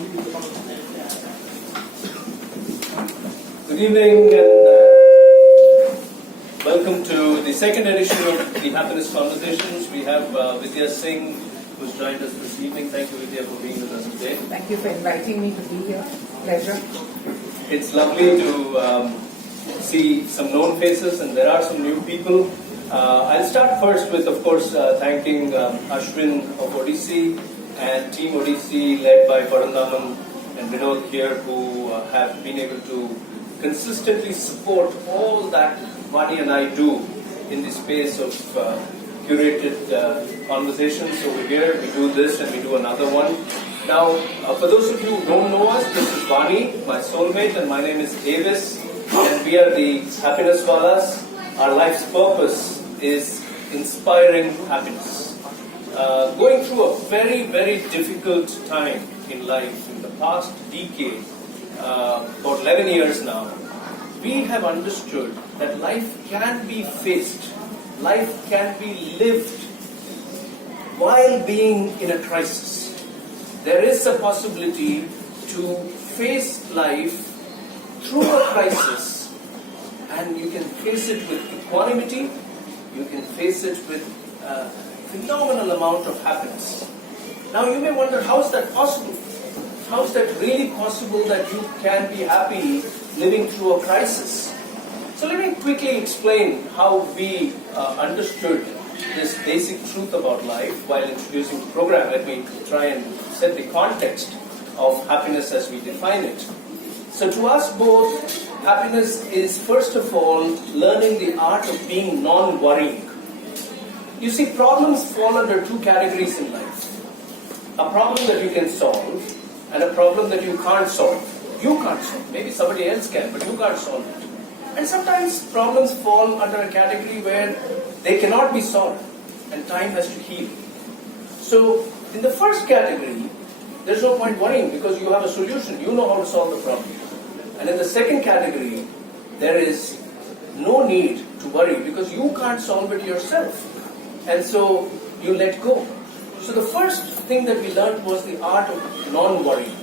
Good evening and welcome to the second edition of the Happiness Conversations. We have Vidya Singh who's joined us this evening. Thank you, Vidya, for being with us today. Thank you for inviting me to be here. Pleasure. It's lovely to see some known faces, and there are some new people. I'll start first with, of course, thanking Ashwin of Odyssey and Team Odyssey led by Parandaman and Vinod here, who have been able to consistently support all that Vaani and I do in the space of curated conversations over here. We do this and we do another one. Now, for those of you who don't know us, this is Vaani, my soulmate, and my name is Avis, and we are the happiness walas. Our life's purpose is inspiring happiness. Going through a very, very difficult time in life, in the past decade, about 11 years now, we have understood that life can be faced, life can be lived while being in a crisis. There is a possibility to face life through a crisis, and you can face it with equanimity, you can face it with a phenomenal amount of happiness. Now you may wonder, how is that possible? How is that really possible that you can be happy living through a crisis? So let me quickly explain how we understood this basic truth about life while introducing the program. Let me try and set the context of happiness as we define it. So to us both, happiness is first of all learning the art of being non-worrying. You see, problems fall under two categories in life. A problem that you can solve and a problem that you can't solve. You can't solve. Maybe somebody else can, but you can't solve it. And sometimes problems fall under a category where they cannot be solved and time has to heal. So in the first category, there's no point worrying because you have a solution. You know how to solve the problem. And in the second category, there is no need to worry because you can't solve it yourself. And so you let go. So the first thing that we learned was the art of non-worrying.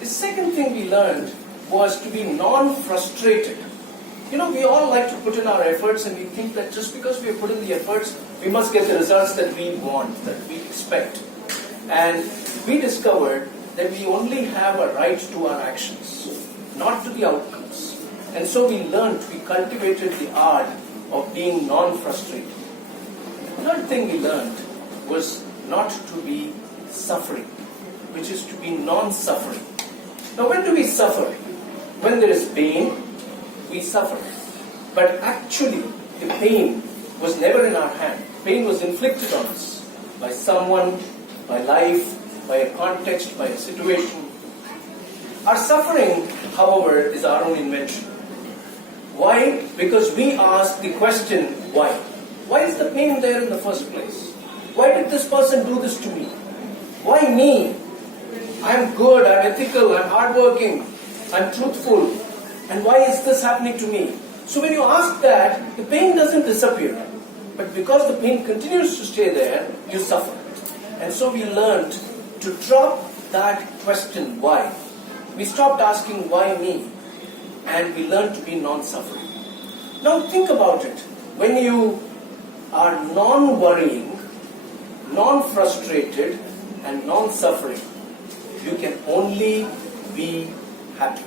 The second thing we learned was to be non-frustrated. You know, we all like to put in our efforts and we think that just because we have put in the efforts, we must get the results that we want, that we expect. And we discovered that we only have a right to our actions, not to the outcomes. And so we learned, we cultivated the art of being non-frustrated. The third thing we learned was not to be suffering, which is to be non-suffering. Now when do we suffer? When there is pain, we suffer. But actually, the pain was never in our hand. Pain was inflicted on us by someone, by life, by a context, by a situation. Our suffering, however, is our own invention. Why? Because we ask the question, why? Why is the pain there in the first place? Why did this person do this to me? Why me? I'm good, I'm ethical, I'm hardworking, I'm truthful. And why is this happening to me? So when you ask that, the pain doesn't disappear. But because the pain continues to stay there, you suffer. And so we learned to drop that question, why? We stopped asking, why me? And we learned to be non-suffering. Now think about it. When you are non-worrying, non-frustrated, and non-suffering, you can only be happy.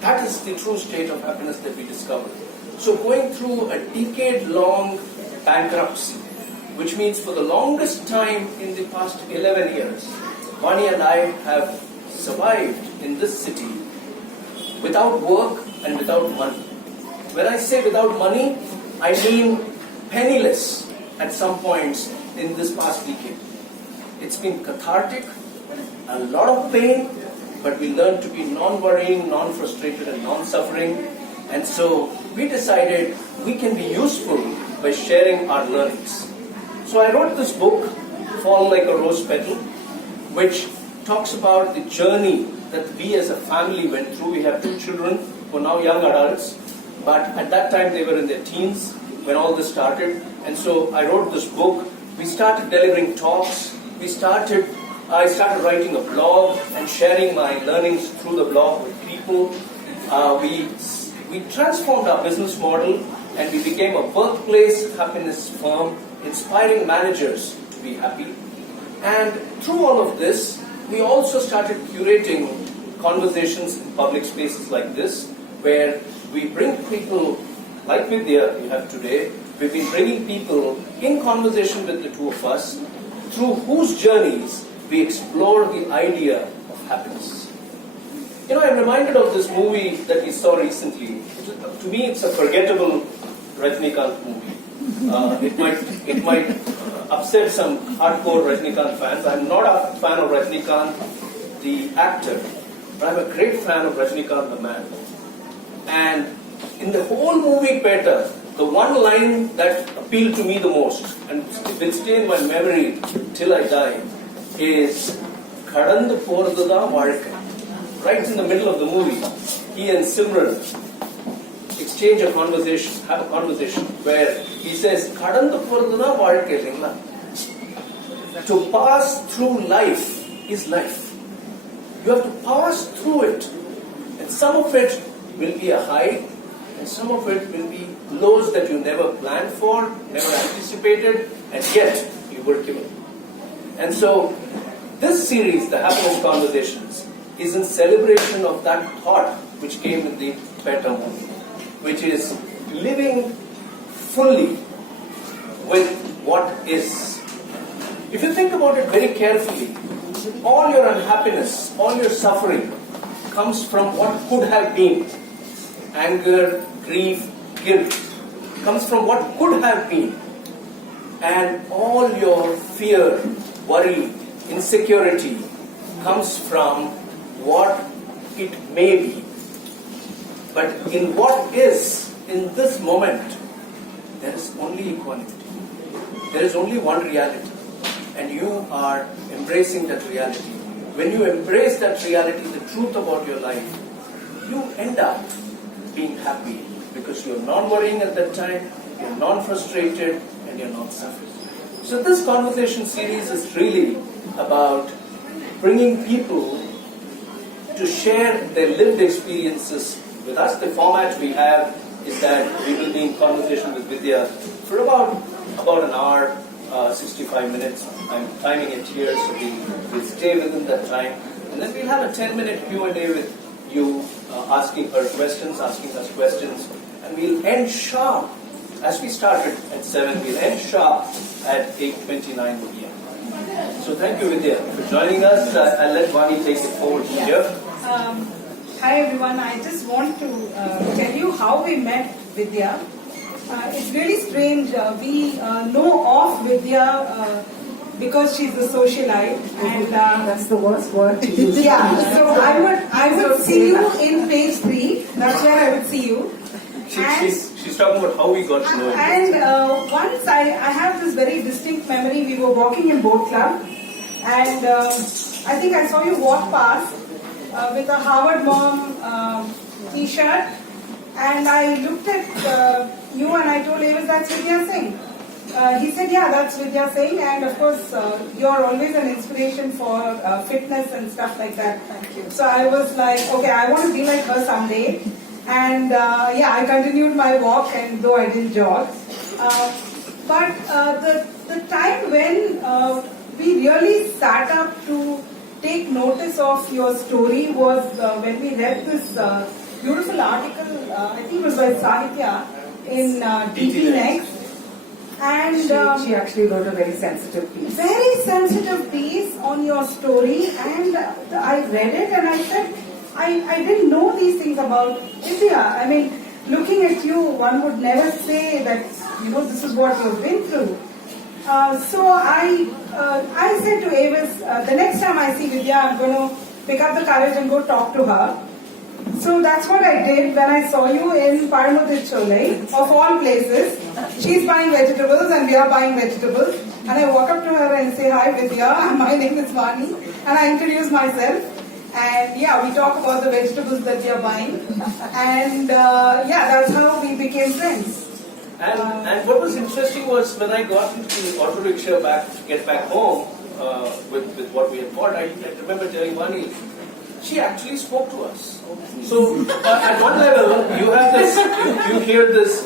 That is the true state of happiness that we discovered. So going through a decade-long bankruptcy, which means for the longest time in the past 11 years, Vaani and I have survived in this city without work and without money. When I say without money, I mean penniless at some points in this past decade. It's been cathartic, a lot of pain, but we learned to be non-worrying, non-frustrated, and non-suffering. And so we decided we can be useful by sharing our learnings. So I wrote this book, Fall Like a Rose Petal, which talks about the journey that we as a family went through. We have 2 children who are now young adults, but at that time they were in their teens when all this started. And so I wrote this book. We started delivering talks. We started I started writing a blog and sharing my learnings through the blog with people. We transformed our business model and we became a workplace happiness firm, inspiring managers to be happy. And through all of this, we also started curating conversations in public spaces like this, where we bring people like Vidya you have today. We've been bringing people in conversation with the two of us, through whose journeys we explore the idea of happiness. You know, I'm reminded of this movie that we saw recently. To me, it's a forgettable Rajnikant movie. It might upset some hardcore Rajnikant fans. I'm not a fan of Rajnikant, the actor, but I'm a great fan of Rajnikant, the man. And in the whole movie, Peter, the one line that appealed to me the most and will stay in my memory till I die is "Kadandu poradudha vazhkai." Right in the middle of the movie, he and Simran exchange a conversation, have a conversation where he says, "Kadandu poradudha vazhkai illanga." To pass through life is life. You have to pass through it, and some of it will be a high, and some of it will be lows that you never planned for, never anticipated, and yet you were given. And so, this series, the Happiness Conversations, is in celebration of that thought which came in the Peta movie, which is living fully with what is. If you think about it very carefully, all your unhappiness, all your suffering comes from what could have been. Anger, grief, guilt comes from what could have been. And all your fear, worry, insecurity comes from what it may be. But in what is, in this moment, there is only equality. There is only one reality. And you are embracing that reality. When you embrace that reality, the truth about your life, you end up being happy because you're non-worrying at that time, you're non-frustrated, and you're not suffering. So this conversation series is really about bringing people to share their lived experiences with us. The format we have is that we will be in conversation with Vidya for about an hour, 65 minutes. I'm timing it here, so we'll stay within that time. And then we'll have a 10-minute Q&A with you, asking her questions, asking us questions. And we'll end sharp, as we started at 7, we'll end sharp at 8:29 p.m. So thank you, Vidya, for joining us. I'll let Vaani take it forward here. Hi everyone, I just want to tell you how we met Vidya. It's really strange. We know of Vidya because she's a socialite, and That's the worst word to use. yeah. So I would see you in page 3. That's where I would see you. She's talking about how we got to know you. And once I have this very distinct memory. We were walking in boat club, and I think I saw you walk past with a Harvard Mom T-shirt, and I looked at you and I told Avis, that's Vidya Singh. He said, yeah, that's Vidya Singh, and of course you're always an inspiration for fitness and stuff like that. Thank you. So I was like, okay, I want to be like her someday. And yeah, I continued my walk, and though I didn't jog. But the time when we really sat up to take notice of your story was when we read this beautiful article, I think it was by Sahitya in DT Next. And She actually wrote a very sensitive piece. very sensitive piece on your story, and I read it and I said, I didn't know these things about Vidya. I mean, looking at you, one would never say that, this is what you've been through. So I said to Avis, the next time I see Vidya, I'm going to pick up the courage and go talk to her. So that's what I did when I saw you in Paramudicholai, of all places. She's buying vegetables and we are buying vegetables. And I walk up to her and say, hi Vidya, my name is Vaani. And I introduce myself. And yeah, we talk about the vegetables that we are buying. And yeah, that's how we became friends. And what was interesting was when I got into the auto rickshaw get back home, with what we had bought, I remember telling Vaani, she actually spoke to us. So at one level, you have this, you hear this,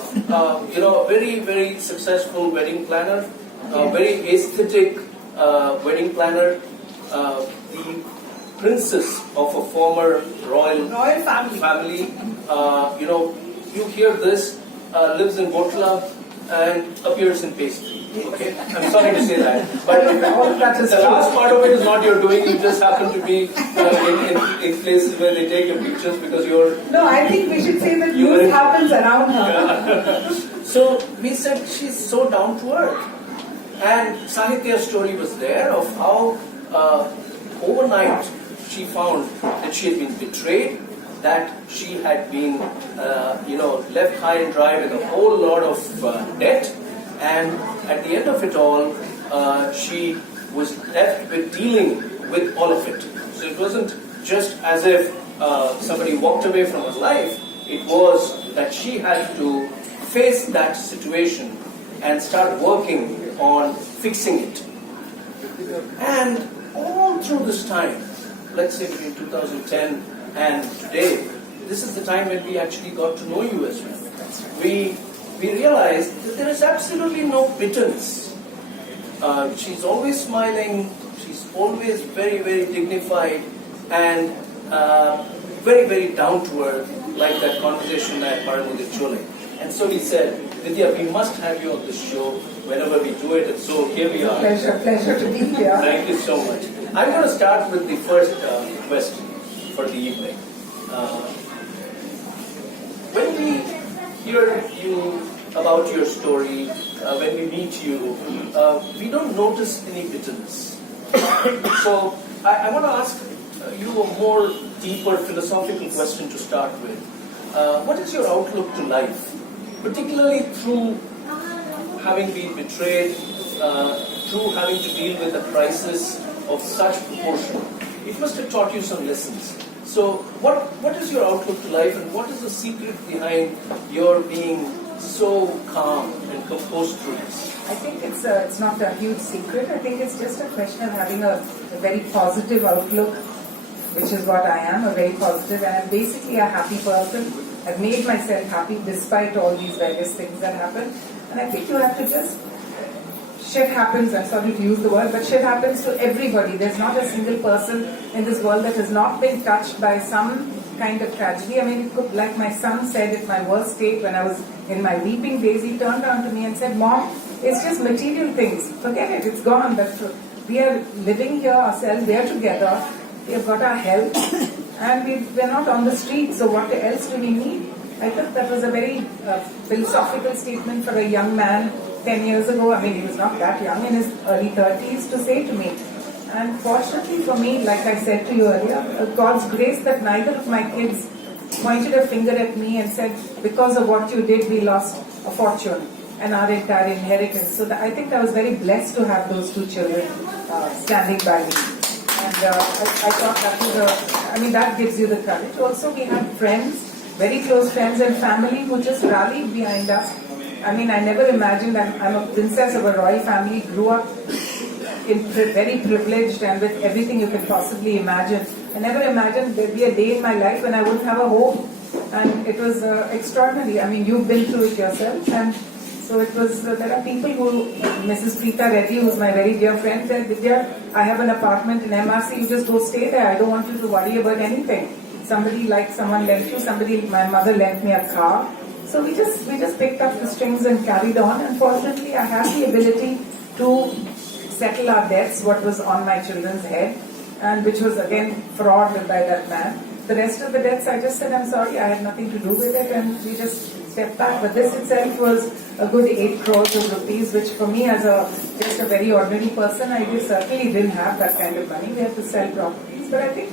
very, very successful wedding planner, very aesthetic wedding planner, the princess of a former royal family. You hear this, lives in Botla and appears in pastry. Okay, I'm sorry to say that, but All of that is the last part of it is not your doing. You just happen to be in places where they take your pictures because you're. No, I think we should say that news happens around her. Yeah. So we said she's so down to earth, and Sahitya's story was there of how overnight she found that she had been betrayed, that she had been left high and dry with a whole lot of debt. And at the end of it all, she was left with dealing with all of it. So it wasn't just as if somebody walked away from her life. It was that she had to face that situation and start working on fixing it. And all through this time, let's say between 2010 and today, this is the time when we actually got to know you as well. We realized that there is absolutely no bitterness. She's always smiling, she's always very, very dignified and very, very down to earth, like that conversation at Paramudi Chole. And so we said, Vidya, we must have you on the show whenever we do it, and so here we are. Pleasure to be here. Thank you so much. I'm going to start with the first question for the evening. When we hear you about your story, when we meet you, we don't notice any bitterness. So I want to ask you a more deeper philosophical question to start with. What is your outlook to life, particularly through having been betrayed, through having to deal with a crisis of such proportion? It must have taught you some lessons. So what is your outlook to life, and what is the secret behind your being so calm and composed through this? I think it's not a huge secret. I think it's just a question of having a very positive outlook, which is what I am, a very positive, and I'm basically a happy person. I've made myself happy despite all these various things that happen. And I think you have to just, shit happens, I'm sorry to use the word, but shit happens to everybody. There's not a single person in this world that has not been touched by some kind of tragedy. I mean, it could, like my son said at my worst state when I was in my weeping days, he turned around to me and said, Mom, it's just material things. Forget it, it's gone. But we are living here ourselves, we are together, we have got our health, and we're not on the street, so what else do we need? I thought that was a very philosophical statement for a young man 10 years ago. I mean, he was not that young, in his early 30s, to say to me. And fortunately for me, like I said to you earlier, God's grace that neither of my kids pointed a finger at me and said, because of what you did, we lost a fortune and our entire inheritance. So I think I was very blessed to have those two children standing by me. And I thought that was that gives you the courage. Also, we had friends, very close friends and family who just rallied behind us. I mean, I never imagined that I'm a princess of a royal family, grew up very privileged and with everything you can possibly imagine. I never imagined there'd be a day in my life when I wouldn't have a home. And it was extraordinary. I mean, you've been through it yourself. And so it was, there are people who, Mrs. Preeta Reddy, who's my very dear friend, said, Vidya, I have an apartment in MRC, you just go stay there. I don't want you to worry about anything. Someone lent you, my mother lent me a car. So we just picked up the strings and carried on. And fortunately, I have the ability to settle our debts, what was on my children's head, and which was again fraud by that man. The rest of the debts, I just said, I'm sorry, I had nothing to do with it, and we just stepped back. But this itself was a good 8 crores of rupees, which for me as just a very ordinary person, I certainly didn't have that kind of money. We had to sell properties, but I think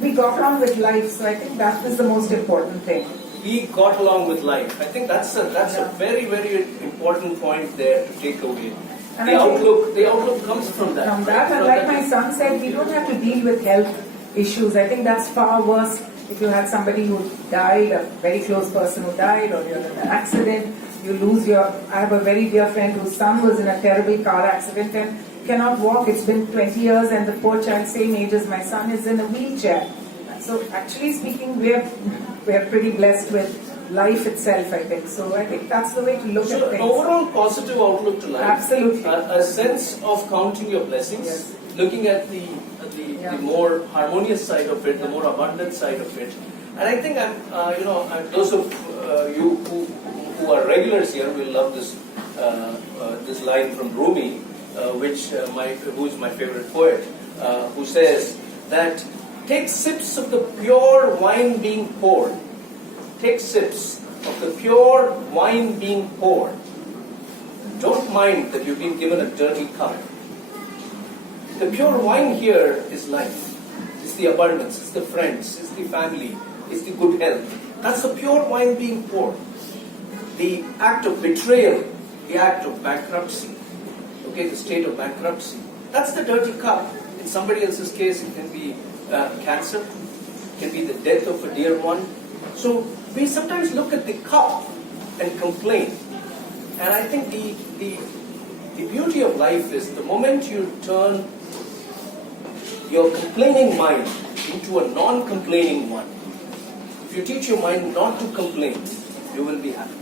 we got on with life, so I think that was the most important thing. We got along with life. I think that's a very, very important point there to take away. And the outlook comes from that. From that, and like my son said, we don't have to deal with health issues. I think that's far worse if you had somebody who died, a very close person who died, or you're in an accident, you lose I have a very dear friend whose son was in a terrible car accident, and cannot walk. It's been 20 years and the poor child, same age as my son, is in a wheelchair. So actually speaking, we're pretty blessed with life itself, I think. So I think that's the way to look at things. Overall positive outlook to life. Absolutely. A sense of counting your blessings, Yes. looking at the more harmonious side of it, the more abundant side of it. And I think those of you who are regulars here will love this line from Rumi, who's my favorite poet, who says that take sips of the pure wine being poured. Take sips of the pure wine being poured. Don't mind that you've been given a dirty cup. The pure wine here is life. It's the abundance, it's the friends, it's the family, it's the good health. That's the pure wine being poured. The act of betrayal, the act of bankruptcy, the state of bankruptcy, that's the dirty cup. In somebody else's case, it can be cancer, it can be the death of a dear one. So we sometimes look at the cup and complain. And I think the beauty of life is the moment you turn your complaining mind into a non-complaining one. If you teach your mind not to complain, you will be happy.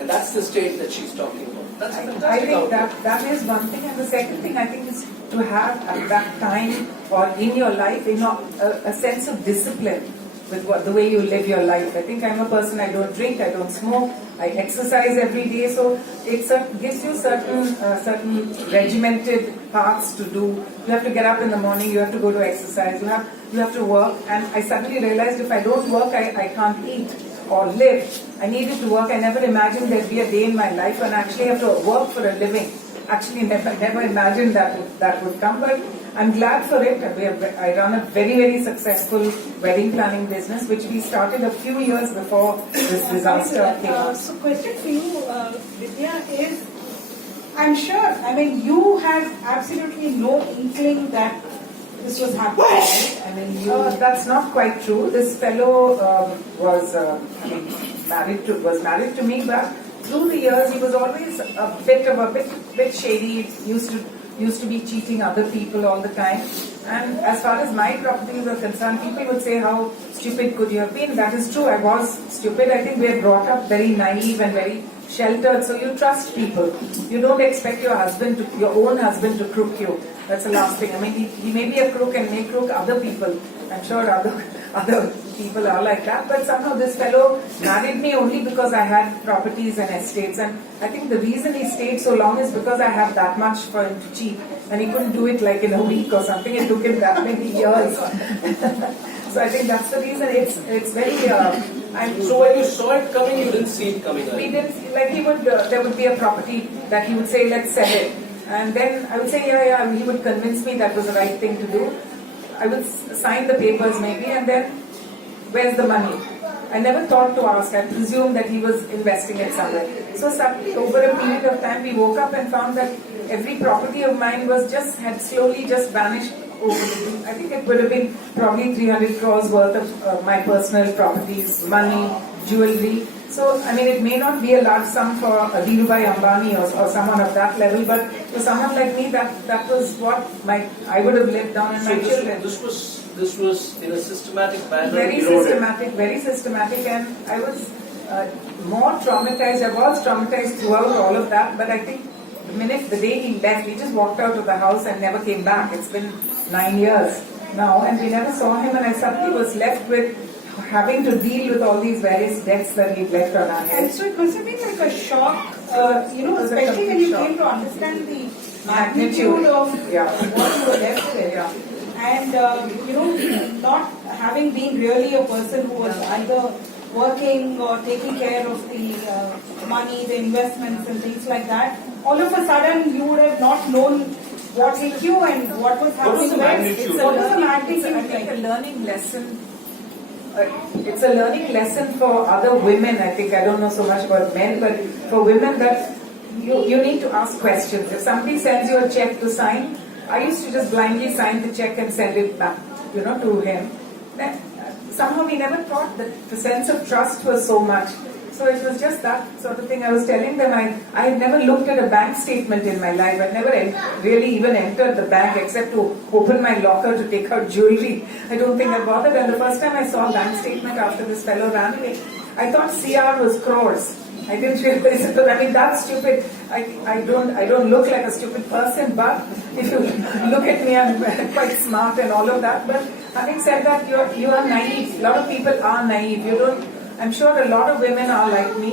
And that's the state that she's talking about. That's a fantastic I think outlook. that is one thing. And the second thing I think is to have at that time or in your life a sense of discipline with the way you live your life. I think I'm a person, I don't drink, I don't smoke, I exercise every day, so it gives you certain regimented paths to do. You have to get up in the morning, you have to go to exercise, you have to work, and I suddenly realized if I don't work, I can't eat or live. I needed to work. I never imagined there'd be a day in my life when I actually have to work for a living. Actually never imagined that would come, but I'm glad for it. I run a very, very successful wedding planning business, which we started a few years before this disaster came up. So question for you, Vidya, is, I'm sure, you had absolutely no inkling that this was happening, right? That's not quite true. This fellow was married to me, but through the years he was always a bit shady. Used to be cheating other people all the time. And as far as my properties were concerned, people would say, how stupid could you have been? That is true, I was stupid. I think we are brought up very naive and very sheltered, so you trust people. You don't expect your own husband to crook you. That's the last thing. He may be a crook and may crook other people. I'm sure other people are like that, but somehow this fellow married me only because I had properties and estates, and I think the reason he stayed so long is because I had that much for him to cheat, and he couldn't do it like in a week or something. It took him that many years. So I think that's the reason. It's very. So when you saw it coming, you didn't see it coming. We didn't, like he would. There would be a property that he would say, let's sell it, and then I would say, yeah. And he would convince me that was the right thing to do. I would sign the papers maybe, and then where's the money? I never thought to ask. I presumed that he was investing it somewhere. So suddenly, over a period of time, we woke up and found that every property of mine had slowly vanished over. I think it would have been probably 300 crores worth of my personal properties, money, jewelry. So, it may not be a large sum for Dhirubhai Ambani or someone of that level, but for someone like me, that was what I would have lived on in my children. This was in a systematic manner. Very systematic, and I was more traumatized. I was traumatized throughout all of that, but I think the day he left, he just walked out of the house and never came back. It's been 9 years now, and we never saw him, and I suddenly was left with having to deal with all these various debts that he'd left on our heads. And so it must have been like a shock, especially when you came to understand the magnitude of what you were left with. Yeah. And, not having been really a person who was either working or taking care of the money, the investments and things like that, all of a sudden you would have not known what hit you and what was happening. What was the magnitude? I think a learning lesson. It's a learning lesson for other women. I think I don't know so much about men, but for women that you need to ask questions. If somebody sends you a check to sign, I used to just blindly sign the check and send it back, to him. Then somehow we never thought that the sense of trust was so much. So it was just that sort of thing. I was telling them I had never looked at a bank statement in my life. I'd never really even entered the bank except to open my locker to take out jewelry. I don't think I bothered. And the first time I saw a bank statement after this fellow ran away, I thought CR was crores. I didn't realize it was, I mean, that's stupid. I don't look like a stupid person, but if you look at me, I'm quite smart and all of that. But having said that, you are naive. A lot of people are naive. You don't. I'm sure a lot of women are like me.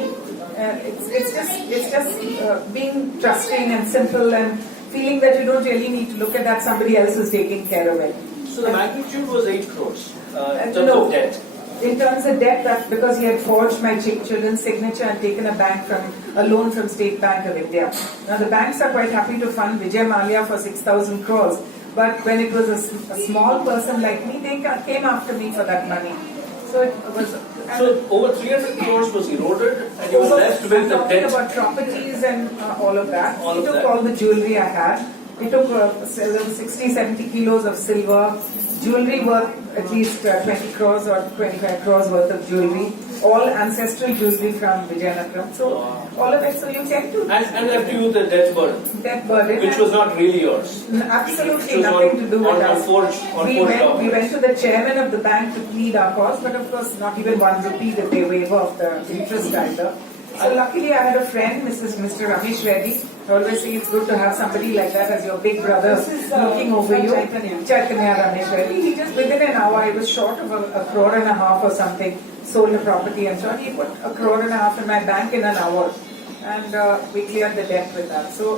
It's just being trusting and simple and feeling that you don't really need to look at that. Somebody else is taking care of it. So the magnitude was 8 crores in terms no. of debt. In terms of debt, that's because he had forged my children's signature and taken a loan from State Bank of India. Now the banks are quite happy to fund Vijayanagaram for 6,000 crores, but when it was a small person like me, they came after me for that money. So it was. So over 300 crores was eroded, and you were left with the debt. About properties and all of that. All He of took that. all the jewelry I had. He took 60-70 kilos of silver, jewelry worth at least 20 crores or 25 crores worth of jewelry, all ancestral jewelry from Vijayanagaram. So all of it. So you tend to And left you the debt burden, debt burden, which was not really yours. absolutely Which was nothing to do with on us. We went documents. to the chairman of the bank to plead our cause, but of course not even 1 rupee did they waive off the interest either. So luckily I had a friend, Mr. Ramesh Reddy. I always say it's good to have somebody like that as your big brother looking over you. Chaitanya Ramesh Reddy. He just within an hour, he was short of a crore and a half or something, sold the property and so on. He put a crore and a half in my bank in an hour. And we cleared the debt with that. So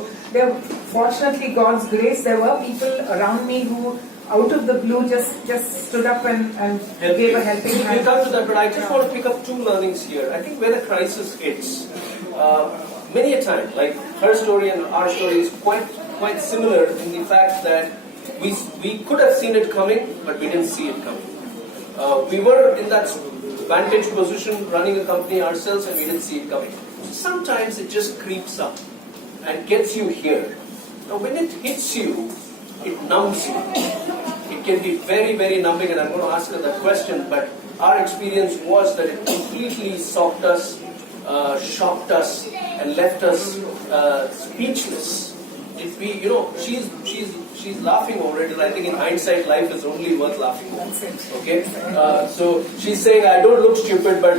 fortunately, God's grace, there were people around me who out of the blue just stood up and gave a helping hand. We'll come to that, but I just want to pick up 2 learnings here. I think when a crisis hits, many a time, like her story and our story is quite similar in the fact that we could have seen it coming, but we didn't see it coming. We were in that vantage position running a company ourselves and we didn't see it coming. Sometimes it just creeps up and gets you here. Now when it hits you, it numbs you. It can be very, very numbing, and I'm going to ask her that question, but our experience was that it completely shocked us, and left us speechless. She's laughing over it, and I think in hindsight, life is only worth laughing over. Okay, so she's saying I don't look stupid, but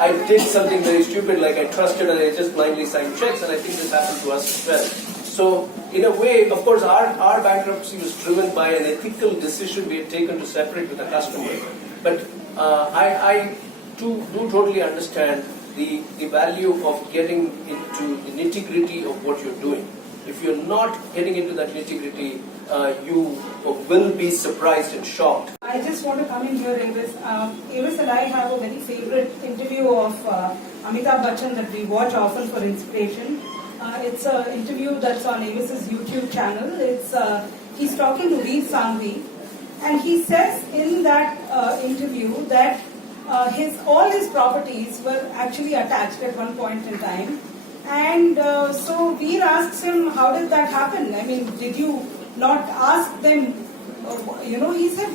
I did something very stupid, like I trusted and I just blindly signed checks, and I think this happened to us as well. So in a way, of course, our bankruptcy was driven by an ethical decision we had taken to separate with a customer. But I do totally understand the value of getting into the nitty-gritty of what you're doing. If you're not getting into that nitty-gritty, you will be surprised and shocked. I just want to come in here, Avis. Avis and I have a very favorite interview of Amitabh Bachchan that we watch often for inspiration. It's an interview that's on Avis's YouTube channel. He's talking to Veer Sangvi, and he says in that interview that all his properties were actually attached at one point in time. And so Veer asks him, how did that happen? I mean, did you not ask them? He said,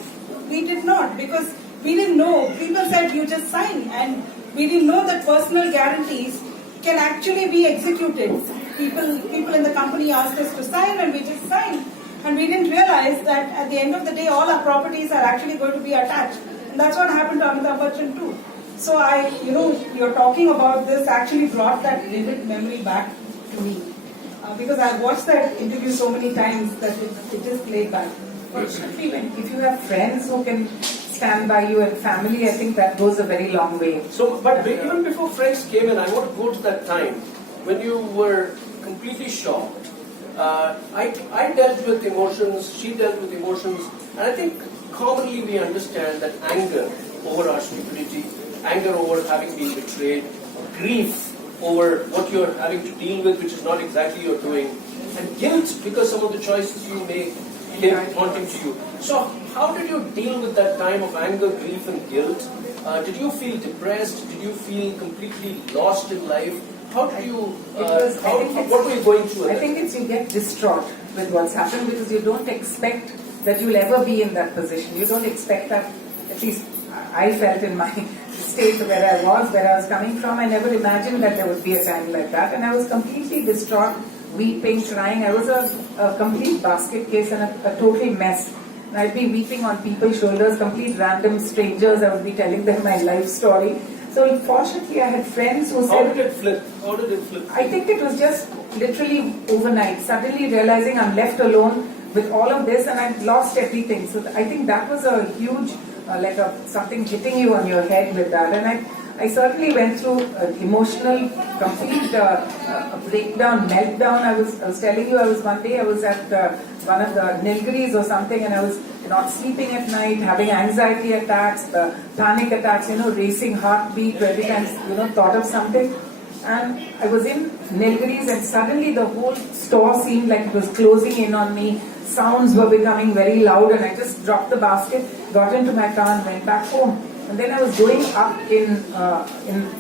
we did not, because we didn't know. People said you just sign, and we didn't know that personal guarantees can actually be executed. People in the company asked us to sign, and we just signed. And we didn't realize that at the end of the day, all our properties are actually going to be attached. And that's what happened to Amitabh Bachchan too. So you're talking about this actually brought that vivid memory back to me. Because I've watched that interview so many times that it just played back. Fortunately, if you have friends who can stand by you and family, I think that goes a very long way. So, but even before friends came in, I want to go to that time when you were completely shocked. I dealt with emotions, she dealt with emotions, and I think commonly we understand that anger over our stupidity, anger over having been betrayed, grief over what you're having to deal with, which is not exactly your doing, and guilt because some of the choices you make came haunting to you. So how did you deal with that time of anger, grief and guilt? Did you feel depressed? Did you feel completely lost in life? How did you, what were you going through? I think you get distraught with what's happened because you don't expect that you'll ever be in that position. You don't expect that, at least I felt in my state where I was coming from. I never imagined that there would be a time like that, and I was completely distraught, weeping, crying. I was a complete basket case and a total mess. And I'd be weeping on people's shoulders, complete random strangers. I would be telling them my life story. So fortunately, I had friends who said... How did it flip? How did it flip? I think it was just literally overnight, suddenly realizing I'm left alone with all of this and I've lost everything. So I think that was a huge, something hitting you on your head with that. And I certainly went through an emotional, complete breakdown, meltdown. I was telling you, one day I was at one of the Nilgiris or something, and I was not sleeping at night, having anxiety attacks, panic attacks, racing heartbeat every time, thought of something. And I was in Nilgiris, and suddenly the whole store seemed like it was closing in on me. Sounds were becoming very loud, and I just dropped the basket, got into my car and went back home. And then I was going up in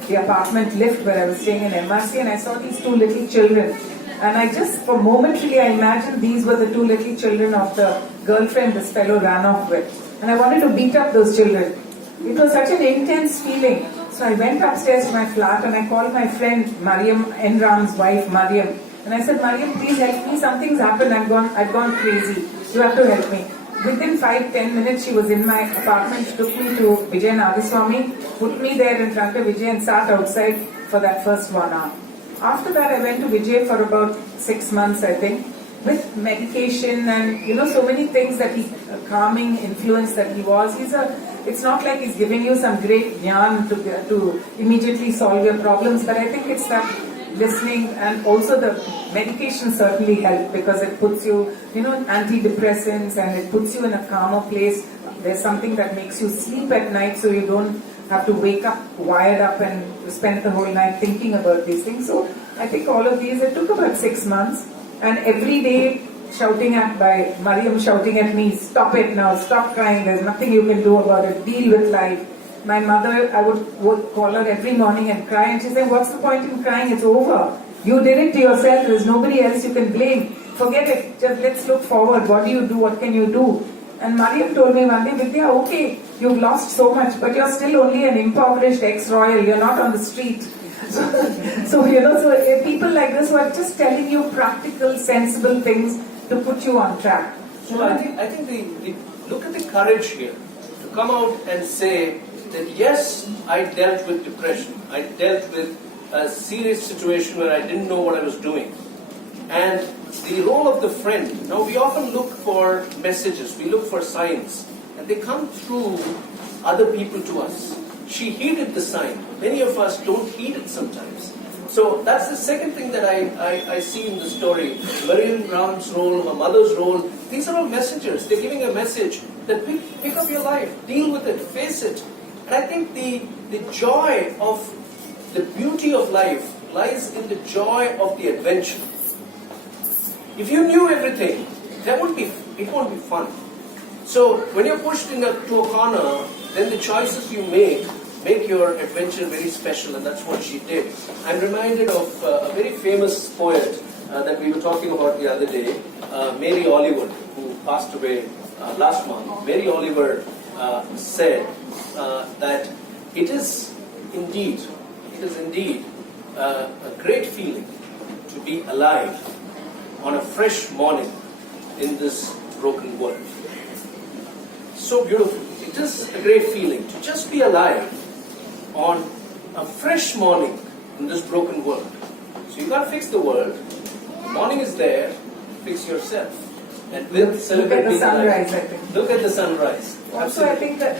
the apartment lift where I was staying in MRC, and I saw these two little children. And I just, for momentarily, I imagined these were the two little children of the girlfriend this fellow ran off with. And I wanted to beat up those children. It was such an intense feeling. So I went upstairs to my flat and I called my friend Mariam, Enram's wife, Mariam. And I said, Mariam, please help me. Something's happened. I've gone crazy. You have to help me. Within 5-10 minutes, she was in my apartment. She took me to Vijayanagaram, put me there in front of Vijay and sat outside for that first 1 hour. After that, I went to Vijay for about 6 months, I think, with medication and, so many things that he, calming influence that he was. It's not like he's giving you some great jnana to immediately solve your problems, but I think it's that listening, and also the medication certainly helped because it puts you, antidepressants, and it puts you in a calmer place. There's something that makes you sleep at night so you don't have to wake up wired up and spend the whole night thinking about these things. So I think all of these, it took about 6 months, and every day Mariam shouting at me, stop it now, stop crying, there's nothing you can do about it, deal with life. My mother, I would call her every morning and cry, and she said, what's the point in crying? It's over. You did it to yourself. There's nobody else you can blame. Forget it. Just let's look forward. What do you do? What can you do? And Mariam told me one day, Vidya, okay, you've lost so much, but you're still only an impoverished ex-royal. You're not on the street. So people like this who are just telling you practical, sensible things to put you on track. So I think the look at the courage here to come out and say that yes, I dealt with depression. I dealt with a serious situation where I didn't know what I was doing. And the role of the friend. Now we often look for messages, we look for signs, and they come through other people to us. She heeded the sign. Many of us don't heed it sometimes. So that's the second thing that I see in the story. Mariam Ram's role, her mother's role, these are all messengers. They're giving a message that pick up your life, deal with it, face it. And I think the joy of the beauty of life lies in the joy of the adventure. If you knew everything, it won't be fun. So when you're pushed to a corner, then the choices you make your adventure very special, and that's what she did. I'm reminded of a very famous poet that we were talking about the other day, Mary Oliver, who passed away last month. Mary Oliver said that it is indeed a great feeling to be alive on a fresh morning in this broken world. So beautiful. It is a great feeling to just be alive on a fresh morning in this broken world. So you can't fix the world. The morning is there. Fix yourself. And we'll celebrate the sunrise, life. I think. Look at the sunrise. Also, I think that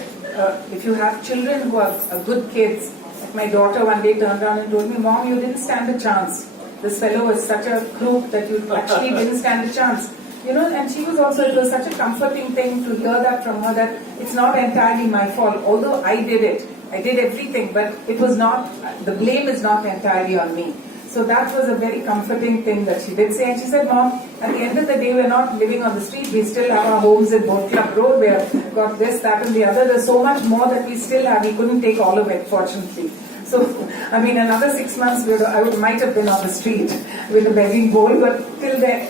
if you have children who are good kids, like my daughter one day turned around and told me, Mom, you didn't stand a chance. This fellow was such a crook that you actually didn't stand a chance. And she was also, it was such a comforting thing to hear that from her, that it's not entirely my fault. Although I did it, I did everything, but it was not, the blame is not entirely on me. So that was a very comforting thing that she did say. And she said, Mom, at the end of the day, we're not living on the street. We still have our homes in Boat Club Road. We've got this, that and the other. There's so much more that we still have. We couldn't take all of it, fortunately. So, another 6 months, I might have been on the street with a begging bowl, but till then,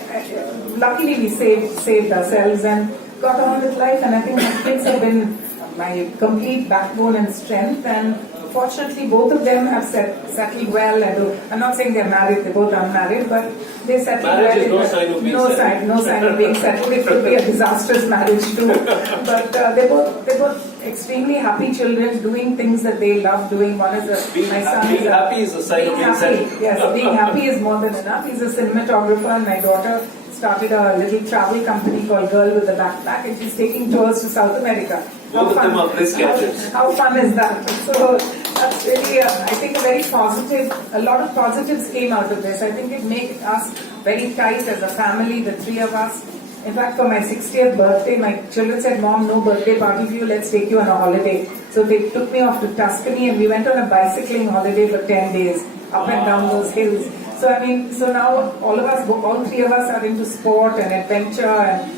luckily we saved ourselves and got on with life. And I think my kids have been my complete backbone and strength, and fortunately both of them have settled well. And I'm not saying they're married, they're both unmarried, but they settled marriage well. Is no sign of being settled. No sign of being settled. It could be a disastrous marriage too. But they're both extremely happy children doing things that they love doing. One is being happy is a sign of being settled. Yes, being happy is more than enough. He's a cinematographer, and my daughter started a little travel company called Girl with a Backpack, and she's taking tours to South America. Both of them are brisk gadgets. How fun is that? So that's really, I think, a lot of positives came out of this. I think it made us very tight as a family, the three of us. In fact, for my 60th birthday, my children said, Mom, no birthday party for you, let's take you on a holiday. So they took me off to Tuscany, and we went on a bicycling holiday for 10 days, up and down those hills. So now all three of us are into sport and adventure and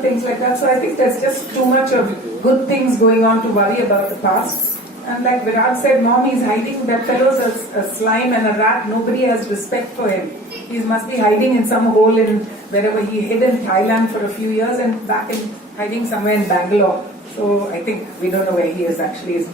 things like that. So I think there's just too much of good things going on to worry about the past. And like Virat said, Mom, he's hiding, that fellow's a slime and a rat, nobody has respect for him. He must be hiding in some hole in wherever he hid in Thailand for a few years and hiding somewhere in Bangalore. So I think we don't know where he is actually. He's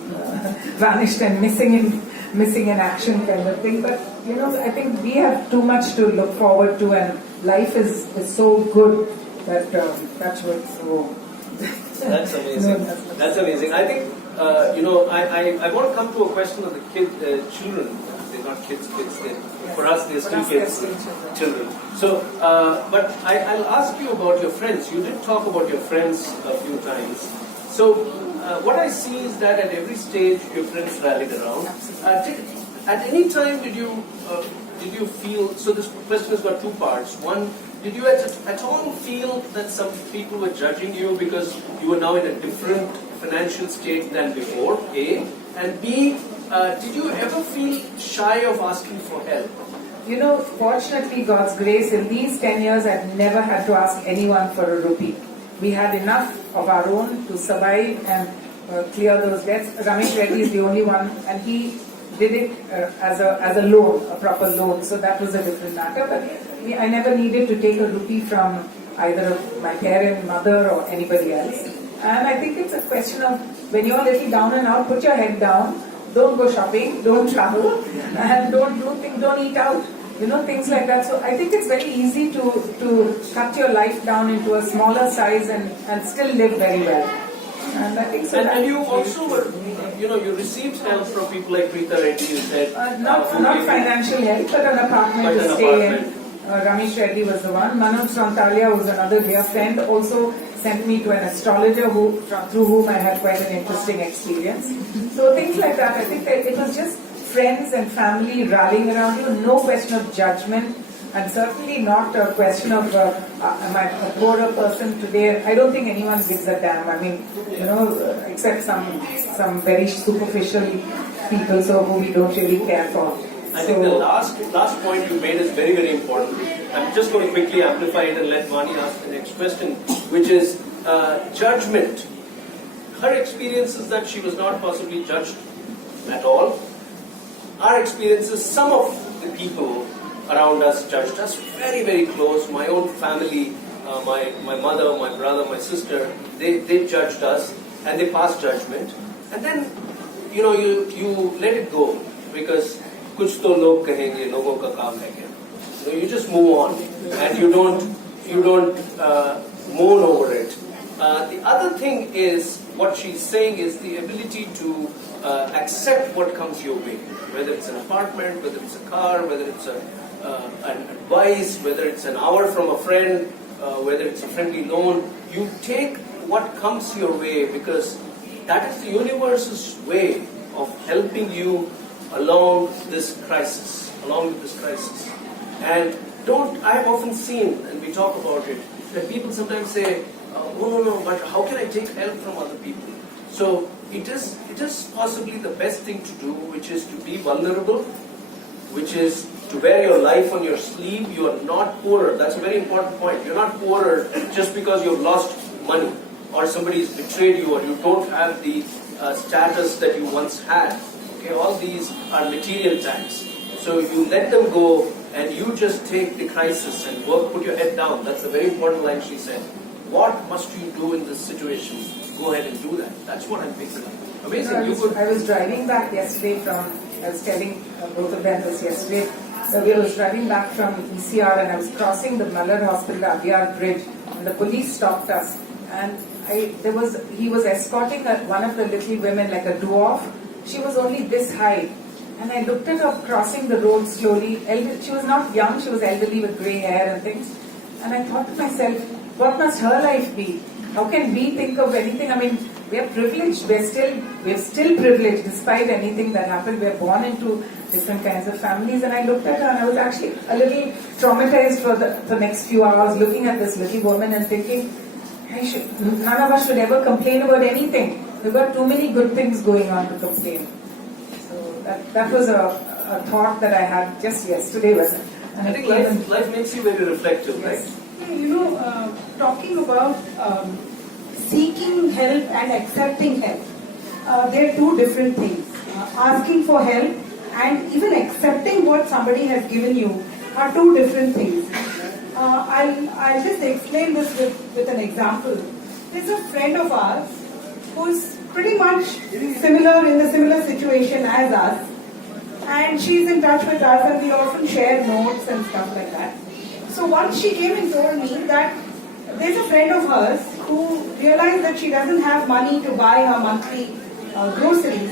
vanished and missing in action kind of thing. But I think we have too much to look forward to, and life is so good that that's what's so. That's amazing. That's amazing. I think I want to come to a question of the children. They're not kids. For us, they're still kids, children. So, but I'll ask you about your friends. You did talk about your friends a few times. So, what I see is that at every stage your friends rallied around. At any time did you feel? So this question has got two parts. One, did you at all feel that some people were judging you because you were now in a different financial state than before? A, and B, did you ever feel shy of asking for help? Fortunately, God's grace, in these 10 years, I've never had to ask anyone for a rupee. We had enough of our own to survive and clear those debts. Ramesh Reddy is the only one, and he did it as a loan, a proper loan. So that was a different matter. But I never needed to take a rupee from either my parent, mother, or anybody else. And I think it's a question of when you're a little down and out, put your head down. Don't go shopping, don't travel, and don't do things, don't eat out. Things like that. So I think it's very easy to cut your life down into a smaller size and still live very well. And I think so. And you also were, you received help from people like Preeta Reddy, you said. Not financial help, but an apartment to stay in. Ramesh Reddy was the one. Manoj Santalia was another dear friend, also sent me to an astrologer through whom I had quite an interesting experience. So things like that. I think that it was just friends and family rallying around you, no question of judgment, and certainly not a question of am I a poorer person today. I don't think anyone gives a damn. I mean, except some very superficial people, so who we don't really care for. I think the last point you made is very, very important. I'm just going to quickly amplify it and let Vaani ask the next question, which is judgment. Her experience is that she was not possibly judged at all. Our experiences, some of the people around us judged us very, very close. My own family, my mother, my brother, my sister, they judged us and they passed judgment. And then, you let it go because kuch to log kahenge, logon ka kaam hai kya. You just move on and you don't moan over it. The other thing is, what she's saying is the ability to accept what comes your way, whether it's an apartment, whether it's a car, whether it's an advice, whether it's an hour from a friend, whether it's a friendly loan. You take what comes your way because that is the universe's way of helping you along this crisis. And I've often seen, and we talk about it, that people sometimes say, no, but how can I take help from other people? So it is possibly the best thing to do, which is to be vulnerable, which is to wear your life on your sleeve. You are not poorer. That's a very important point. You're not poorer just because you've lost money or somebody's betrayed you or you don't have the status that you once had. Okay, all these are material tags. So you let them go and you just take the crisis and put your head down. That's a very important line she said. What must you do in this situation? go ahead and do that. That's what I'm picking up. Amazing. I was driving back yesterday I was telling both of them this yesterday. We was driving back from ECR and I was crossing the Mallar Hospital Adyar Bridge and the police stopped us. And he was escorting one of the little women, like a dwarf. She was only this high. And I looked at her crossing the road slowly. She was not young, she was elderly with grey hair and things. And I thought to myself, what must her life be? How can we think of anything? I mean, we are privileged. We're still privileged despite anything that happened. We are born into different kinds of families. And I looked at her and I was actually a little traumatized for the next few hours, looking at this little woman and thinking, none of us should ever complain about anything. We've got too many good things going on to complain. So that was a thought that I had just yesterday. I think life makes you very reflective, yes. right? You know, talking about seeking help and accepting help, they're two different things. Asking for help and even accepting what somebody has given you are two different things. I'll just explain this with an example. There's a friend of ours who's pretty much similar in a similar situation as us, and she's in touch with us and we often share notes and stuff like that. So once she came and told me that there's a friend of hers who realized that she doesn't have money to buy her monthly groceries.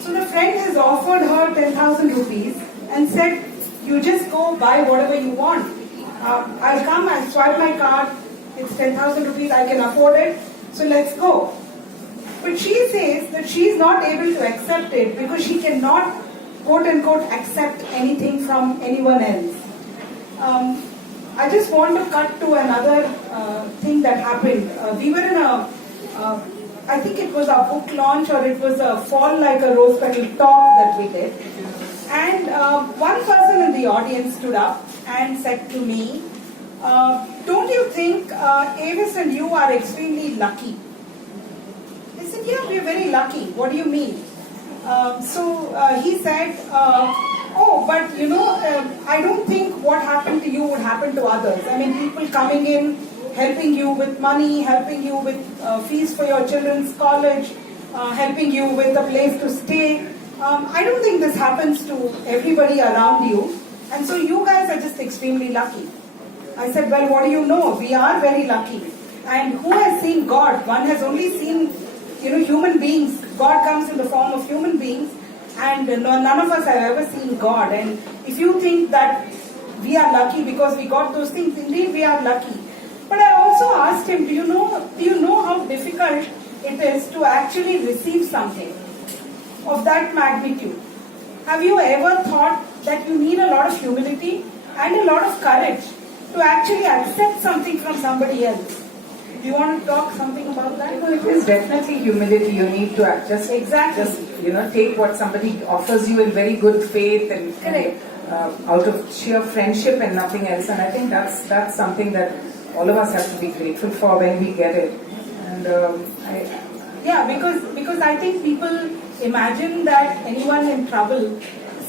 So the friend has offered her 10,000 rupees and said, you just go buy whatever you want. I'll come, I'll swipe my card, it's 10,000 rupees, I can afford it, so let's go. But she says that she is not able to accept it because she cannot, quote unquote, accept anything from anyone else. I just want to cut to another thing that happened. We were in I think it was a book launch or it was a Fall Like a Rose Petal talk that we did. And one person in the audience stood up and said to me, don't you think Avis and you are extremely lucky? I said, yeah, we're very lucky. What do you mean? So he said, oh, but you know, I don't think what happened to you would happen to others. I mean, people coming in, helping you with money, helping you with fees for your children's college, helping you with a place to stay. I don't think this happens to everybody around you. And so you guys are just extremely lucky. I said, well, what do you know? We are very lucky. And who has seen God? One has only seen, human beings. God comes in the form of human beings. And none of us have ever seen God. And if you think that we are lucky because we got those things, indeed we are lucky. But I also asked him, do you know how difficult it is to actually receive something of that magnitude? Have you ever thought that you need a lot of humility and a lot of courage to actually accept something from somebody else? Do you want to talk something about that? No, it is definitely humility. You need to just take what somebody offers you in very good faith and out of sheer friendship and nothing else. And I think that's something that all of us have to be grateful for when we get it. And because I think people imagine that anyone in trouble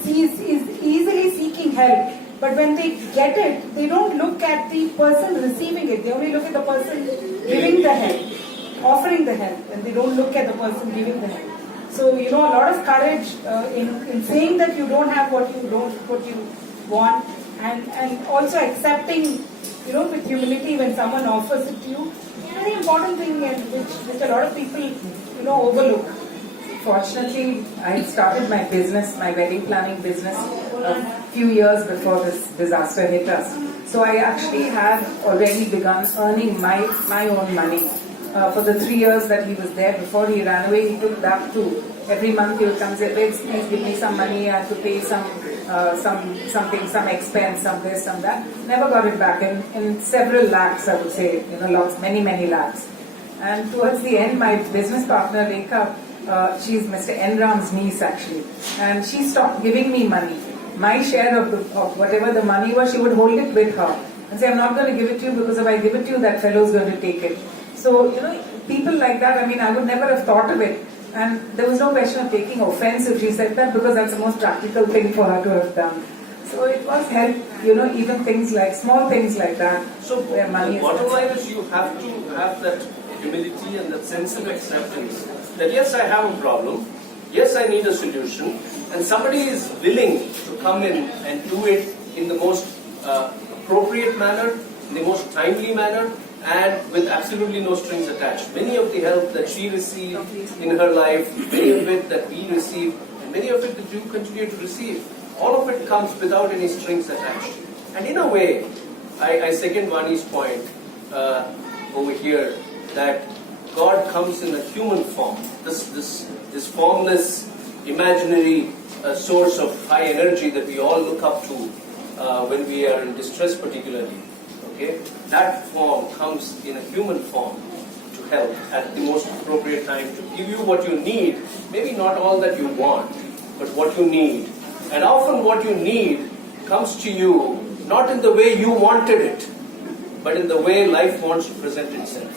is easily seeking help. But when they get it, they don't look at the person receiving it. They only look at the person giving the help, offering the help, and they don't look at the person giving the help. So, a lot of courage in saying that you don't have what you want, and also accepting, with humility when someone offers it to you. Very important thing, which a lot of people, overlook. Fortunately, I started my business, my wedding planning business, a few years before this disaster hit us. So I actually had already begun earning my own money. For the 3 years that he was there, before he ran away, he took that too. Every month he would come and say, please give me some money, I have to pay some expense, some this, some that. Never got it back in several lakhs, I would say, lots, many lakhs. And towards the end, my business partner, Rekha, she's Mr. Enram's niece actually, and she stopped giving me money. My share of whatever the money was, she would hold it with her and say, I'm not going to give it to you because if I give it to you, that fellow's going to take it. So, people like that, I would never have thought of it. And there was no question of taking offense if she said that, because that's the most practical thing for her to have done. So it was help, even things like, small things like that. So, where money is bottom line is you have to have that humility and that sense of acceptance that yes, I have a problem, yes, I need a solution, and somebody is willing to come in and do it in the most appropriate manner, in the most timely manner, and with absolutely no strings attached. Many of the help that she received in her life, many of it that we received, and many of it that you continue to receive, all of it comes without any strings attached. And in a way, I second Vaani's point over here that God comes in a human form. This formless, imaginary source of high energy that we all look up to when we are in distress, particularly. Okay, that form comes in a human form to help at the most appropriate time to give you what you need. Maybe not all that you want, but what you need. And often what you need comes to you not in the way you wanted it, but in the way life wants to present itself.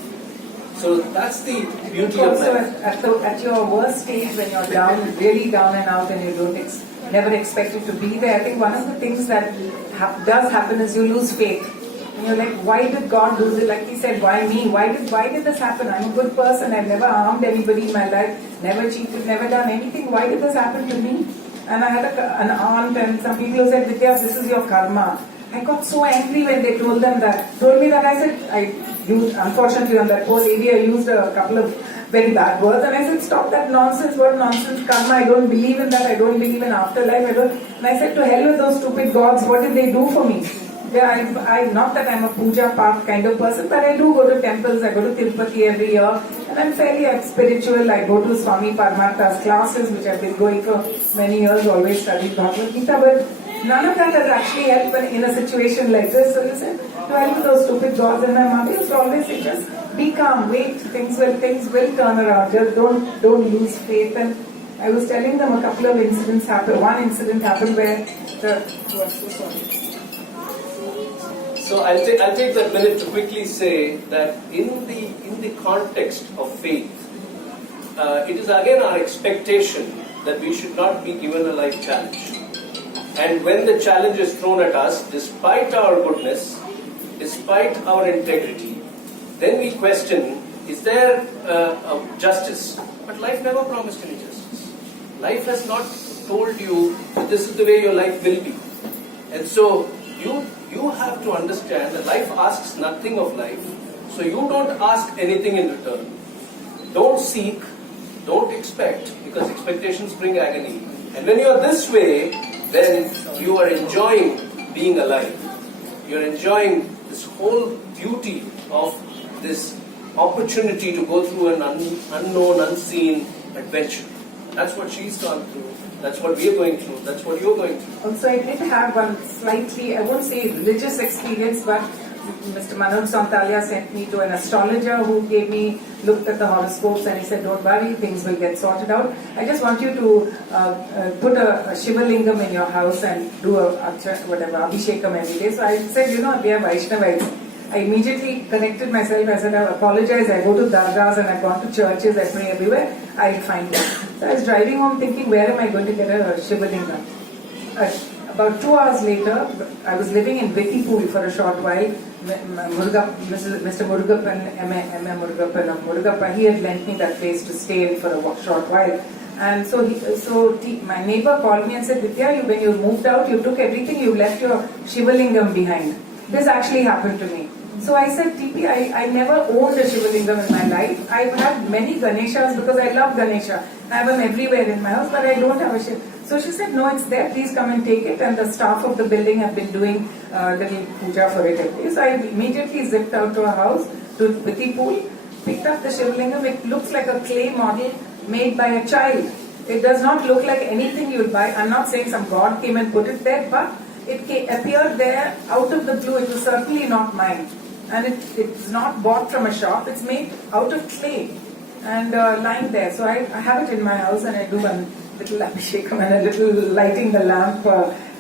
So that's the beauty of also life. at your worst stage, when you're down, really down and out, and you don't never expect it to be there, I think one of the things that does happen is you lose faith. And you're like, why did God do this? Like he said, why me? Why did this happen? I'm a good person. I've never harmed anybody in my life, never cheated, never done anything. Why did this happen to me? And I had an aunt and some people who said, Vidya, this is your karma. I got so angry when they told me that. I said, I used, unfortunately on that poor lady, I used a couple of very bad words, and I said, stop that nonsense. What nonsense? Karma, I don't believe in that. I don't believe in afterlife. And I said, to hell with those stupid gods. What did they do for me? Yeah, I not that I'm a puja path kind of person, but I do go to temples. I go to Tirupati every year, and I'm fairly spiritual. I go to Swami Parmartha's classes, which I've been going for many years, always studied Bhagavad Gita, but none of that has actually helped in a situation like this. So you said, to hell with those stupid gods, and my mother used to always say, just be calm, wait, things will turn around, just don't lose faith. And I was telling them a couple of incidents happened. One incident happened where So I'll take that minute to quickly say that in the context of faith, it is again our expectation that we should not be given a life challenge. And when the challenge is thrown at us, despite our goodness, despite our integrity, then we question, is there a justice? But life never promised any justice. Life has not told you that this is the way your life will be. And so you have to understand that life asks nothing of life, so you don't ask anything in return. Don't seek, don't expect, because expectations bring agony. And when you are this way, then you are enjoying being alive. You're enjoying this whole beauty of this opportunity to go through an unknown, unseen adventure. That's what she's gone through. That's what we are going through. That's what you're going through. Also, I did have one slightly, I won't say religious experience, but Mr. Manoj Santalia sent me to an astrologer who looked at the horoscopes, and he said, don't worry, things will get sorted out. I just want you to put a Shiva Lingam in your house and do Abhishekam every day. So I said, we are Vaishnavites. I immediately connected myself. I said, I apologize. I go to dargahs and I've gone to churches. I pray everywhere. I'll find it. So I was driving home thinking, where am I going to get a Shiva Lingam? About 2 hours later, I was living in Vitipur for a short while. Mr. Murugappan, M.A. Murugappan of Murugappa, he had lent me that place to stay in for a short while. And so my neighbor called me and said, Vidya, when you moved out, you took everything, you left your Shiva Lingam behind. This actually happened to me. So I said, TP, I never owned a Shiva Lingam in my life. I've had many Ganeshas because I love Ganesha. I have them everywhere in my house, but I don't have a Shiva. So she said, no, it's there, please come and take it. And the staff of the building have been doing little puja for it every day. So I immediately zipped out to a house, to Vitipur, picked up the Shiva Lingam. It looks like a clay model made by a child. It does not look like anything you'd buy. I'm not saying some god came and put it there, but it appeared there out of the blue. It was certainly not mine. And it's not bought from a shop. It's made out of clay and lying there. So I have it in my house, and I do a little abhishekam and a little lighting the lamp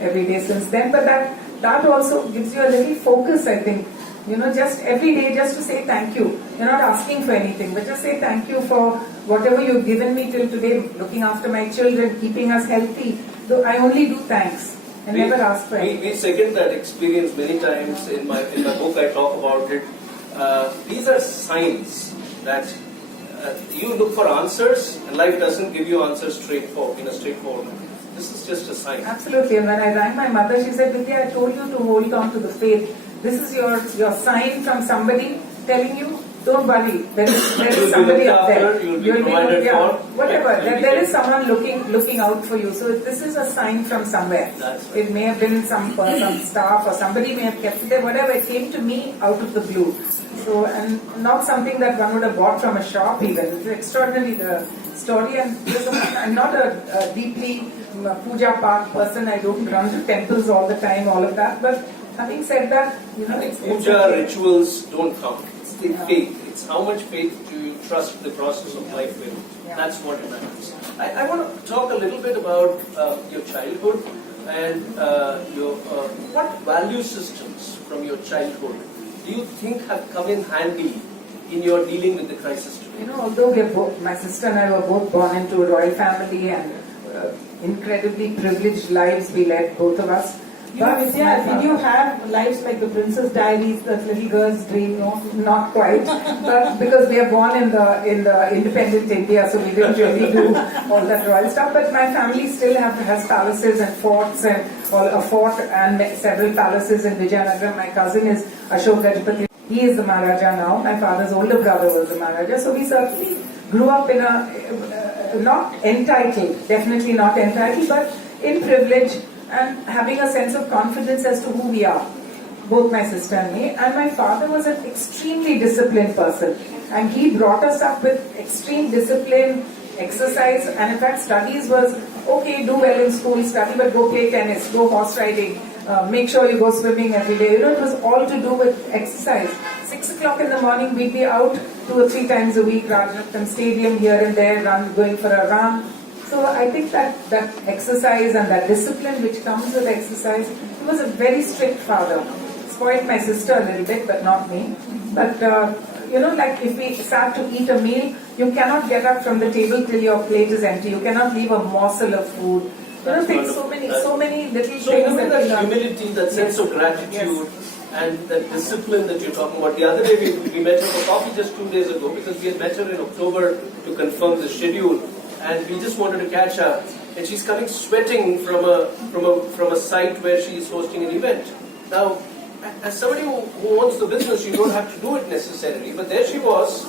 every day since then. But that also gives you a little focus, I think. Just every day, just to say thank you. You're not asking for anything, but just say thank you for whatever you've given me till today, looking after my children, keeping us healthy. So I only do thanks. I never ask for anything. We second that experience many times. In my book, I talk about it. These are signs that you look for answers, and life doesn't give you answers in a straightforward manner. This is just a sign. Absolutely. And when I rang my mother, she said, Vidya, I told you to hold on to the faith. This is your sign from somebody telling you, don't worry. There is somebody up there. You'll be provided for. Whatever. There is someone looking out for you. So this is a sign from somewhere. That's right. It may have been some staff or somebody may have kept it there. Whatever. It came to me out of the blue. So, and not something that one would have bought from a shop even. It's extraordinary, the story. And I'm not a deeply puja path person. I don't run to temples all the time, all of that. But having said that, puja rituals don't count. It's the faith. It's how much faith do you trust the process of life with. Yeah. That's what matters. I want to talk a little bit about your childhood and what value systems from your childhood do you think have come in handy in your dealing with the crisis today? Although we are both, my sister and I were both born into a royal family and incredibly privileged lives we led, both of us. Vidya, did you have lives like the Princess Diaries, that little girl's dream? No? Not quite, but because we are born in the independent India, so we didn't really do all that royal stuff. But my family still has palaces and forts, and a fort and several palaces in Vijayanagaram. My cousin is Ashok Gajapati. He is the Maharaja now. My father's older brother was the Maharaja. So we certainly grew up in not entitled, definitely not entitled, but in privilege, and having a sense of confidence as to who we are, both my sister and me. And my father was an extremely disciplined person, and he brought us up with extreme discipline, exercise, and in fact studies was, okay, do well in school, study, but go play tennis, go horse riding, make sure you go swimming every day. It was all to do with exercise. 6 o'clock in the morning, we'd be out 2 or 3 times a week, Rajaratnam Stadium here and there, going for a run. So I think that exercise and that discipline which comes with exercise, he was a very strict father. Spoiled my sister a little bit, but not me. But like if we sat to eat a meal, you cannot get up from the table till your plate is empty. You cannot leave a morsel of food. So many little things that humility, that sense of gratitude, yes, and that discipline that you're talking about. The other day we met her for coffee just 2 days ago, because we had met her in October to confirm the schedule. And we just wanted to catch up, and she's coming sweating from a site where she is hosting an event. Now, as somebody who owns the business, you don't have to do it necessarily, but there she was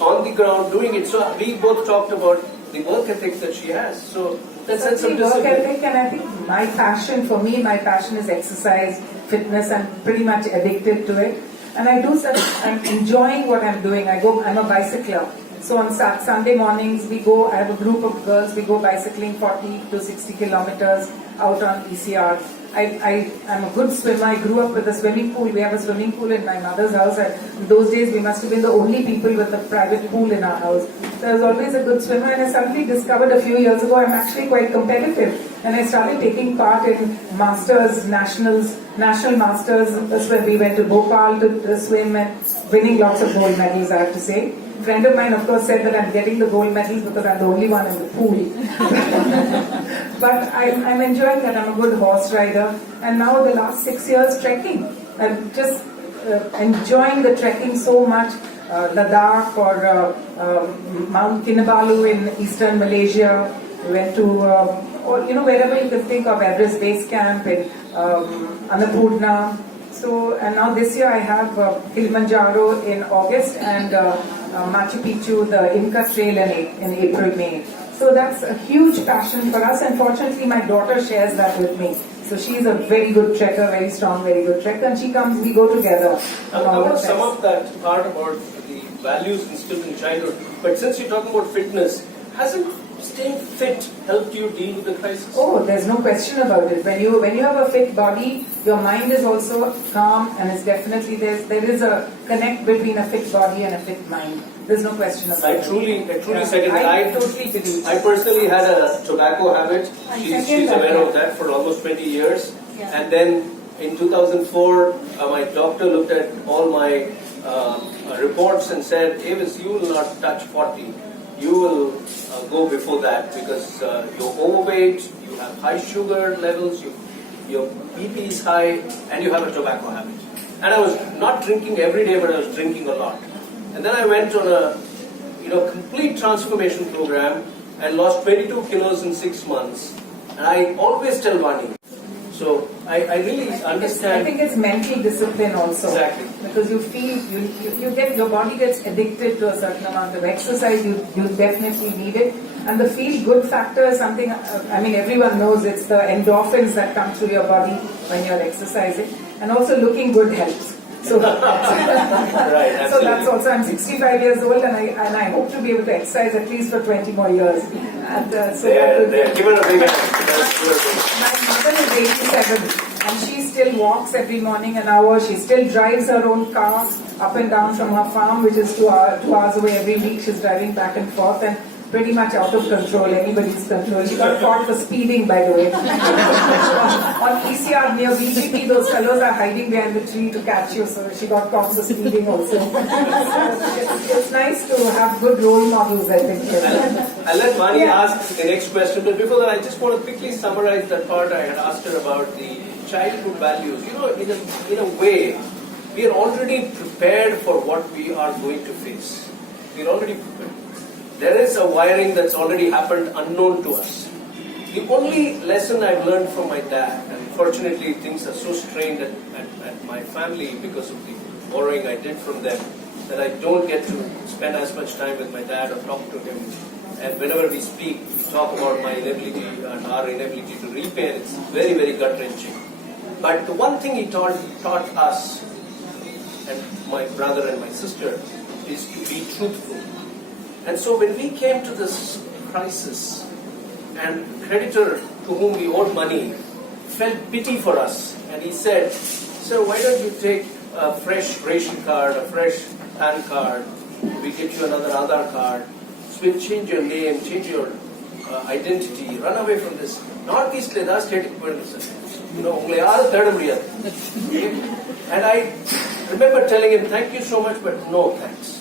on the ground doing it. So we both talked about the work ethic that she has. So that sense of discipline. Work ethic, and I think my passion is exercise, fitness. I'm pretty much addicted to it, and I'm enjoying what I'm doing. I'm a bicycler. So on Sunday mornings I have a group of girls, we go bicycling 40 to 60 kilometers out on ECR. I'm a good swimmer. I grew up with a swimming pool. We have a swimming pool in my mother's house. In those days, we must have been the only people with a private pool in our house. So I was always a good swimmer, and I suddenly discovered a few years ago I'm actually quite competitive. And I started taking part in national masters. That's when we went to Bhopal to swim, and winning lots of gold medals, I have to say. A friend of mine, of course, said that I'm getting the gold medals because I'm the only one in the pool. But I'm enjoying that. I'm a good horse rider. And now the last 6 years trekking. I'm just enjoying the trekking so much. Ladakh or Mount Kinabalu in eastern Malaysia. We went to, wherever you can think of, Everest Base Camp in Annapurna. So, and now this year I have Kilimanjaro in August and Machu Picchu, the Inca Trail in April, May. So that's a huge passion for us, and fortunately my daughter shares that with me. So she's a very good trekker, very strong, very good trekker, and she comes, we go together. I want to sum up that part about the values instilled in childhood. But since you're talking about fitness, hasn't staying fit helped you deal with the crisis? Oh, there's no question about it. When you have a fit body, your mind is also calm, and it's definitely there is a connect between a fit body and a fit mind. There's no question about it. I truly second that. I totally believe. I personally had a tobacco habit. She's aware of that for almost 20 years. Yeah. And then in 2004, my doctor looked at all my reports and said, Avis, you will not touch 40. You will go before that because you're overweight, you have high sugar levels, your BP is high, and you have a tobacco habit. And I was not drinking every day, but I was drinking a lot. And then I went on a complete transformation program and lost 22 kilos in 6 months. And I always tell Vaani. So I really understand. I think it's mental discipline also. Exactly. Because you feel, you get, your body gets addicted to a certain amount of exercise, you definitely need it. And the feel good factor is something, everyone knows it's the endorphins that come through your body when you're exercising. And also looking good helps. So, right, so that's also, I'm 65 years old and I hope to be able to exercise at least for 20 more years. And they're given a big hand. My mother is 87 and she still walks every morning an hour. She still drives her own car up and down from her farm, which is 2 hours away every week. She's driving back and forth and pretty much out of control, anybody's control. She got caught for speeding, by the way. On ECR near VGP, those fellows are hiding behind the tree to catch you, so she got caught for speeding also. It's nice to have good role models, I think. I'll let Vaani ask the next question, but before that, I just want to quickly summarize that part I had asked her about the childhood values. In a way, we are already prepared for what we are going to face. We are already prepared. There is a wiring that's already happened unknown to us. The only lesson I've learned from my dad, and fortunately things are so strained at my family because of the borrowing I did from them, that I don't get to spend as much time with my dad or talk to him. And whenever we speak, we talk about my inability and our inability to repay, and it's very, very gut-wrenching. But the one thing he taught us, and my brother and my sister, is to be truthful. And so when we came to this crisis, and the creditor to whom we owed money felt pity for us, and he said, "Sir, why don't you take a fresh ration card, a fresh PAN card, we get you another Aadhaar card, change your name, change your identity, run away from this. Northeast le da state ku poidum sir. Ungle yaru third mudiyadhu." And I remember telling him, "Thank you so much, but no thanks.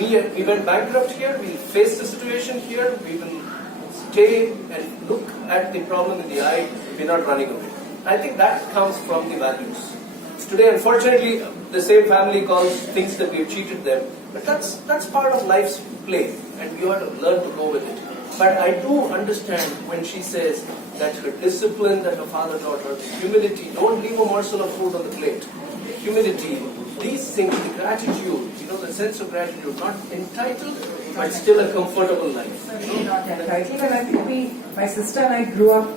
We went bankrupt here, we'll face the situation here, we will stay and look at the problem in the eye, we're not running away." I think that comes from the values. Today, unfortunately, the same family calls things that we've cheated them, but that's part of life's play, and we have to learn to go with it. But I do understand when she says that her discipline that her father taught her, the humility, don't leave a morsel of food on the plate, humility, these things, the gratitude, the sense of gratitude, not entitled, but still a comfortable life. Not entitled, and I think my sister and I grew up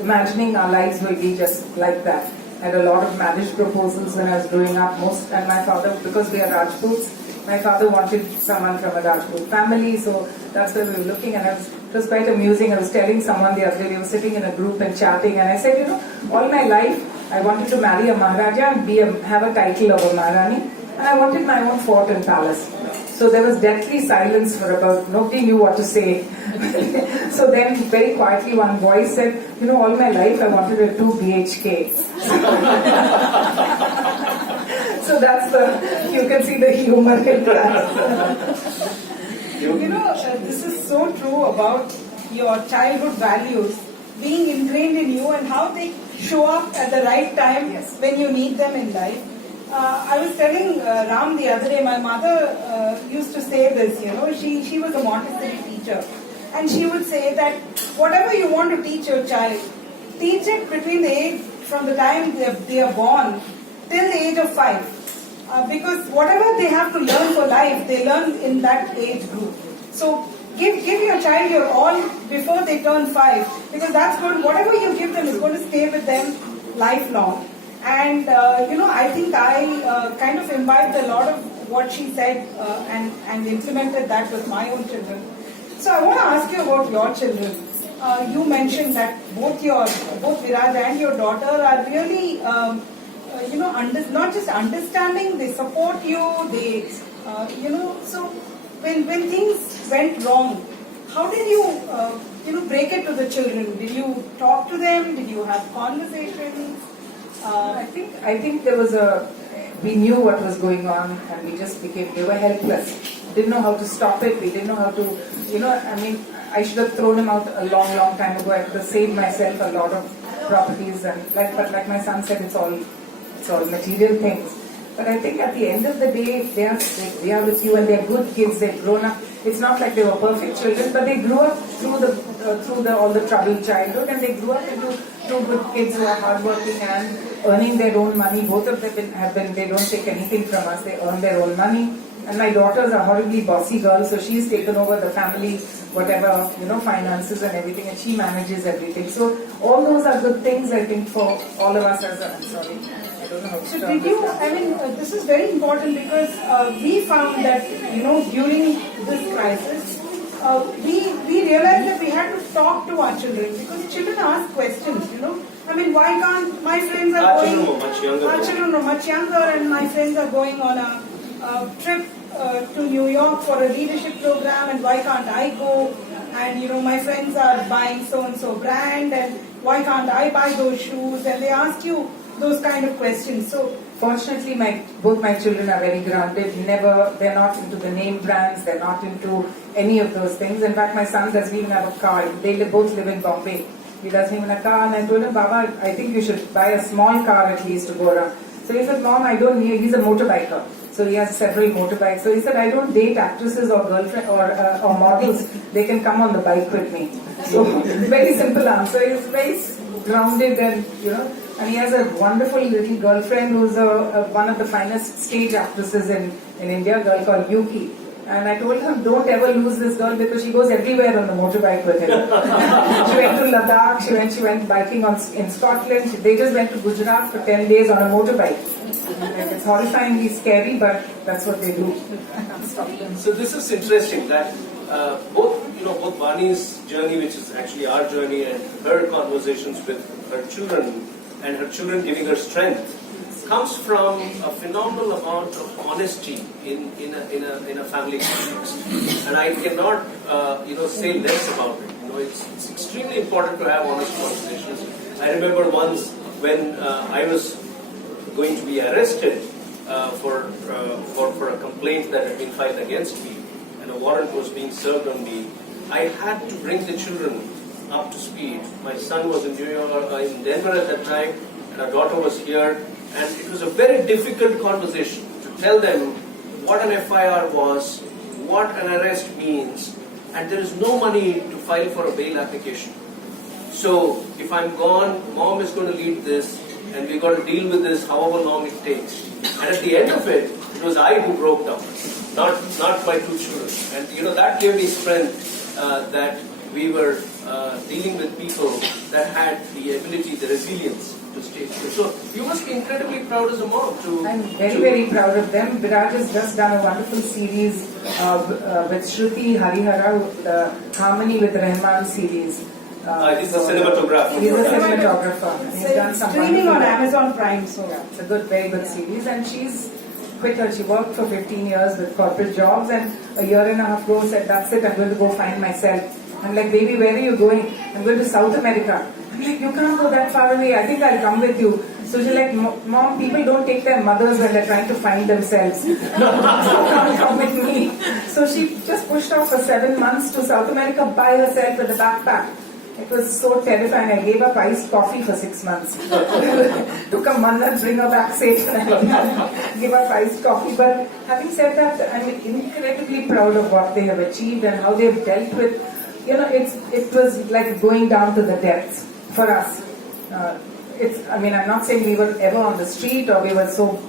imagining our lives will be just like that. I had a lot of marriage proposals when I was growing up, and my father, because we are Rajputs, my father wanted someone from a Rajput family, so that's where we were looking, and it was quite amusing. I was telling someone the other day, we were sitting in a group and chatting, and I said, all my life, I wanted to marry a Maharaja and have a title of a Maharani, and I wanted my own fort and palace. So there was deathly silence for nobody knew what to say. So then very quietly one voice said, all my life I wanted a 2 BHK. So that's you can see the humor in that. This is so true about your childhood values being ingrained in you and how they show up at the right time when you need them in life. I was telling Ram the other day, my mother used to say this, she was a Montessori teacher. And she would say that whatever you want to teach your child, teach it from the time they are born till the age of 5. Because whatever they have to learn for life, they learn in that age group. So give your child your all before they turn 5. Because that's good. Whatever you give them is going to stay with them lifelong. And, I think I kind of imbibed a lot of what she said and implemented that with my own children. So I want to ask you about your children. You mentioned that both Viraj and your daughter are really, not just understanding, they support you, so when things went wrong, how did you, break it to the children? Did you talk to them? Did you have conversations? I think there was we knew what was going on and we were helpless. Didn't know how to stop it. We didn't know how to, I should have thrown him out a long, long time ago. I could have saved myself a lot of properties but like my son said, it's all material things. But I think at the end of the day, if they are with you and they're good kids, they've grown up. It's not like they were perfect children, but they grew up through all the troubled childhood, and they grew up into two good kids who are hardworking and earning their own money. Both of them have been. They don't take anything from us. They earn their own money. And my daughter's a horribly bossy girl, so she's taken over the family, whatever, finances and everything, and she manages everything. So all those are good things, I think, for all of us I'm sorry. I don't know how to So did you, this is very important because we found that, during this crisis, we realized that we had to talk to our children because children ask questions, why can't my friends are Our going... children were much younger. Our children were much younger and my friends are going on a trip to New York for a leadership program, and why can't I go? And my friends are buying so and so brand, and why can't I buy those shoes? And they ask you those kind of questions. So fortunately, both my children are very grounded. They're not into the name brands. They're not into any of those things. In fact, my son doesn't even have a car. They both live in Bombay. He doesn't even have a car, and I told him, Baba, I think you should buy a small car at least to go around. So he said, Mom, I don't need. He's a motorbiker. So he has several motorbikes. So he said, I don't date actresses or girlfriend or models. They can come on the bike with me. So very simple answer. He's very grounded and and he has a wonderful little girlfriend who's one of the finest stage actresses in India, a girl called Yuki. And I told him, don't ever lose this girl because she goes everywhere on the motorbike with him. She went to Ladakh, she went biking in Scotland. They just went to Gujarat for 10 days on a motorbike. It's horrifyingly scary, but that's what they do. So this is interesting that both Vaani's journey, which is actually our journey, and her conversations with her children, and her children giving her strength, comes from a phenomenal amount of honesty in a family context, and I cannot say less about it. It's extremely important to have honest conversations. I remember once when I was going to be arrested for a complaint that had been filed against me, and a warrant was being served on me. I had to bring the children up to speed. My son was in Denver at that time, and our daughter was here. And it was a very difficult conversation to tell them what an FIR was, what an arrest means, and there is no money to file for a bail application. So if I'm gone, Mom is going to lead this, and we've got to deal with this however long it takes. And at the end of it, it was I who broke down, not my two children. And that gave me strength that we were dealing with people that had the ability, the resilience to stay true. So you must be incredibly proud as a mom to... I'm very proud of them. Viraj has just done a wonderful series with Shruti Harihara, the Harmony with Rahman series. He's a cinematographer. He's a cinematographer. He's done some streaming on Amazon Prime. So yeah, it's a very good series. And she's quit her. She worked for 15 years with corporate jobs, and a year and a half ago said, that's it, I'm going to go find myself. I'm like, baby, where are you going? I'm going to South America. I'm like, you can't go that far away. I think I'll come with you. So she's like, Mom, people don't take their mothers when they're trying to find themselves. So come with me. So she just pushed off for 7 months to South America by herself with a backpack. It was so terrifying. I gave up iced coffee for 6 months. Took a month and bring her back safe. Give up iced coffee. But having said that, I'm incredibly proud of what they have achieved and how they've dealt with. It was like going down to the depths for us. I'm not saying we were ever on the street or we were so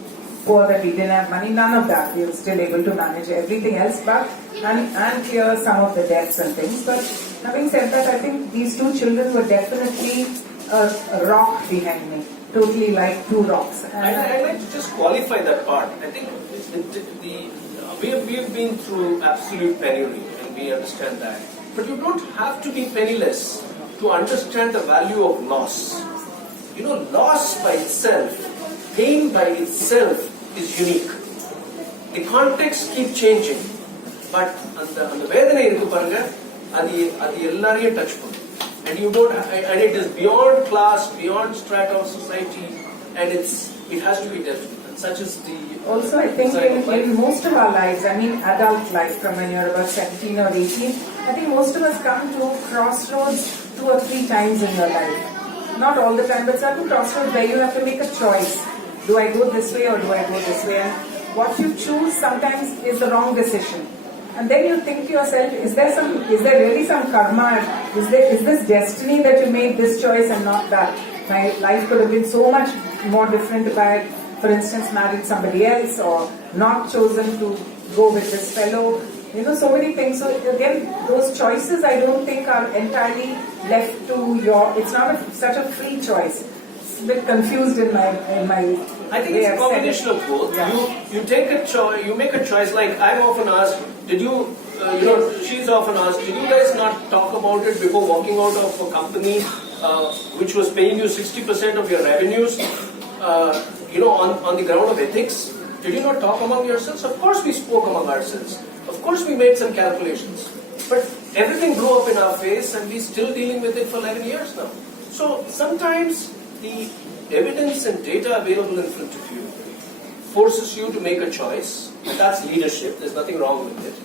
poor that we didn't have money. None of that. We were still able to manage everything else, and clear some of the debts and things. But having said that, I think these two children were definitely a rock behind me. Totally like two rocks. And I'd like to just qualify that part. I think we've been through absolute penury, and we understand that. But you don't have to be penniless to understand the value of loss. Loss by itself, pain by itself is unique. The context keeps changing, but on the vedana irukku parunga, adi ellariyum touch pannum. And and it is beyond class, beyond strata of society, and it has to be dealt with. And such is the... Also, I think in most of our lives, adult life, from when you're about 17 or 18, I think most of us come to crossroads 2 or 3 times in your life. Not all the time, but certain crossroads where you have to make a choice. do I go this way or do I go this way? And what you choose sometimes is the wrong decision. And then you think to yourself, is there really some karma? Is this destiny that you made this choice and not that? My life could have been so much more different if I had, for instance, married somebody else or not chosen to go with this fellow. So many things. So again, those choices I don't think are entirely left to your, it's not such a free choice. It's a bit confused in my I think it's a combination of both. Yeah. You take a choice, you make a choice. Like I'm often asked, did you, she's often asked, did you guys not talk about it before walking out of a company which was paying you 60% of your revenues, on the ground of ethics? Did you not talk among yourselves? Of course we spoke among ourselves. Of course we made some calculations. But everything blew up in our face and we're still dealing with it for 11 years now. So sometimes the evidence and data available in front of you forces you to make a choice. And that's leadership. There's nothing wrong with it.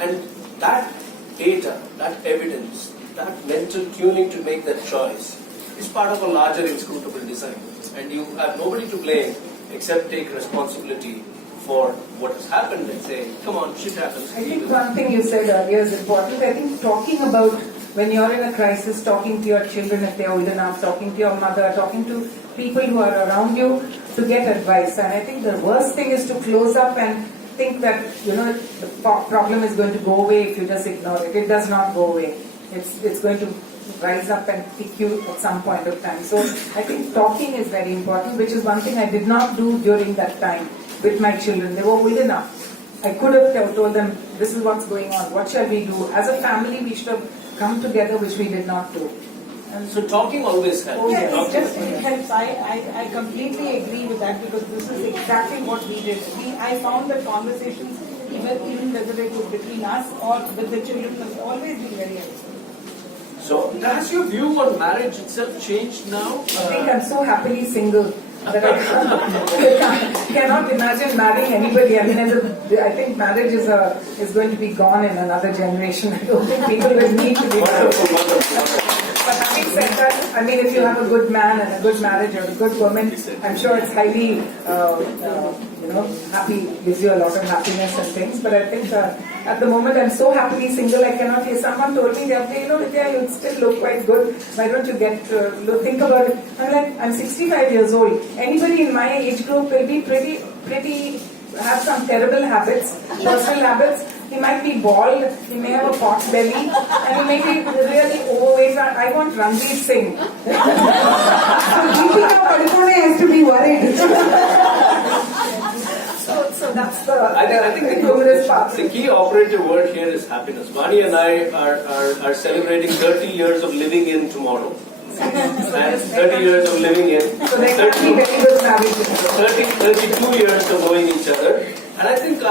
And that data, that evidence, that mental tuning to make that choice is part of a larger inscrutable design. And you have nobody to blame except take responsibility for what has happened and say, come on, shit happens. I think one thing you said earlier is important. I think talking about when you're in a crisis, talking to your children if they're old enough, talking to your mother, talking to people who are around you to get advice. And I think the worst thing is to close up and think that, the problem is going to go away if you just ignore it. It does not go away. It's going to rise up and pick you at some point of time. So I think talking is very important, which is one thing I did not do during that time with my children. They were old enough. I could have told them, this is what's going on, what shall we do? As a family, we should have come together, which we did not do. And so talking always helps. It helps. I completely agree with that because this is exactly what we did. I found that conversations, even whether it was between us or with the children, has always been very helpful. So has your view on marriage itself changed now? I think I'm so happily single that I cannot imagine marrying anybody. I mean, I think marriage is going to be gone in another generation. I don't think people will need to be married. But having said that, I mean, if you have a good man and a good marriage or a good woman, I'm sure it's highly, happy, gives you a lot of happiness and things. But I think at the moment I'm so happily single, I cannot hear. Someone told me the other day, Vidya, you still look quite good. Why don't you think about it? I'm like, I'm 65 years old. Anybody in my age group will be pretty, have some terrible habits, personal habits. He might be bald, he may have a pot belly, and he may be really overweight. I want Ranveer Singh. So Deepika Padukone has to be worried. So that's I think the key operative word here is happiness. Vaani and I are celebrating 30 years of living in tomorrow. And 30 years of living in. So they can be very good married. 32 years of knowing each other. And I think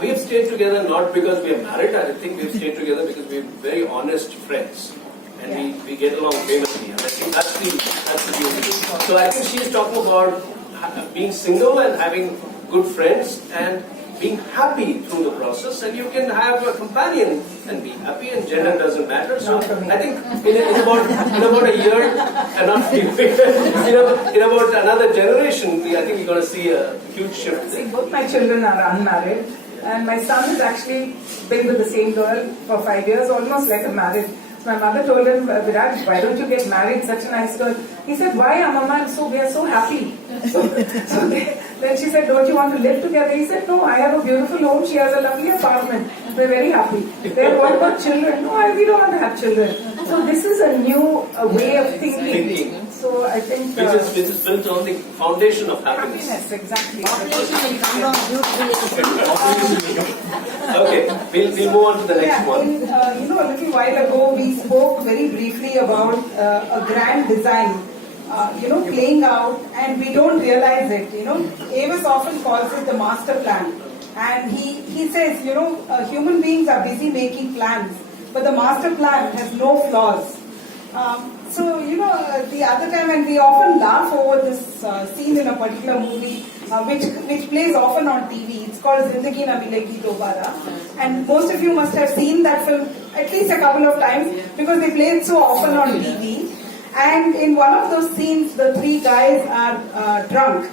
we have stayed together not because we are married. I think we have stayed together because we are very honest friends. And we get along famously. And I think that's the beauty. So I think she's talking about being single and having good friends and being happy through the process, and you can have a companion and be happy, and gender doesn't matter. So I think in about a year, in about another generation, I think we're going to see a huge shift there. See, both my children are unmarried, and my son has actually been with the same girl for 5 years, almost like a marriage. So my mother told him, Viraj, why don't you get married? Such a nice girl. He said, why, Mama? We are so happy. Then she said, don't you want to live together? He said, no, I have a beautiful home. She has a lovely apartment. We're very happy. Then what about children? No, we don't want to have children. So this is a new way of thinking. So I think... Which is built on the foundation of happiness. Happiness, exactly. Okay, we'll move on to the next one. A little while ago we spoke very briefly about a grand design. Playing out, and we don't realize it. Avis often calls it the master plan, and he says, human beings are busy making plans, but the master plan has no flaws. The other time, and we often laugh over this scene in a particular movie, which plays often on TV. It's called Zindagi Na Milegi Dobara, and most of you must have seen that film at least a couple of times because they play it so often on TV. And in one of those scenes, the three guys are drunk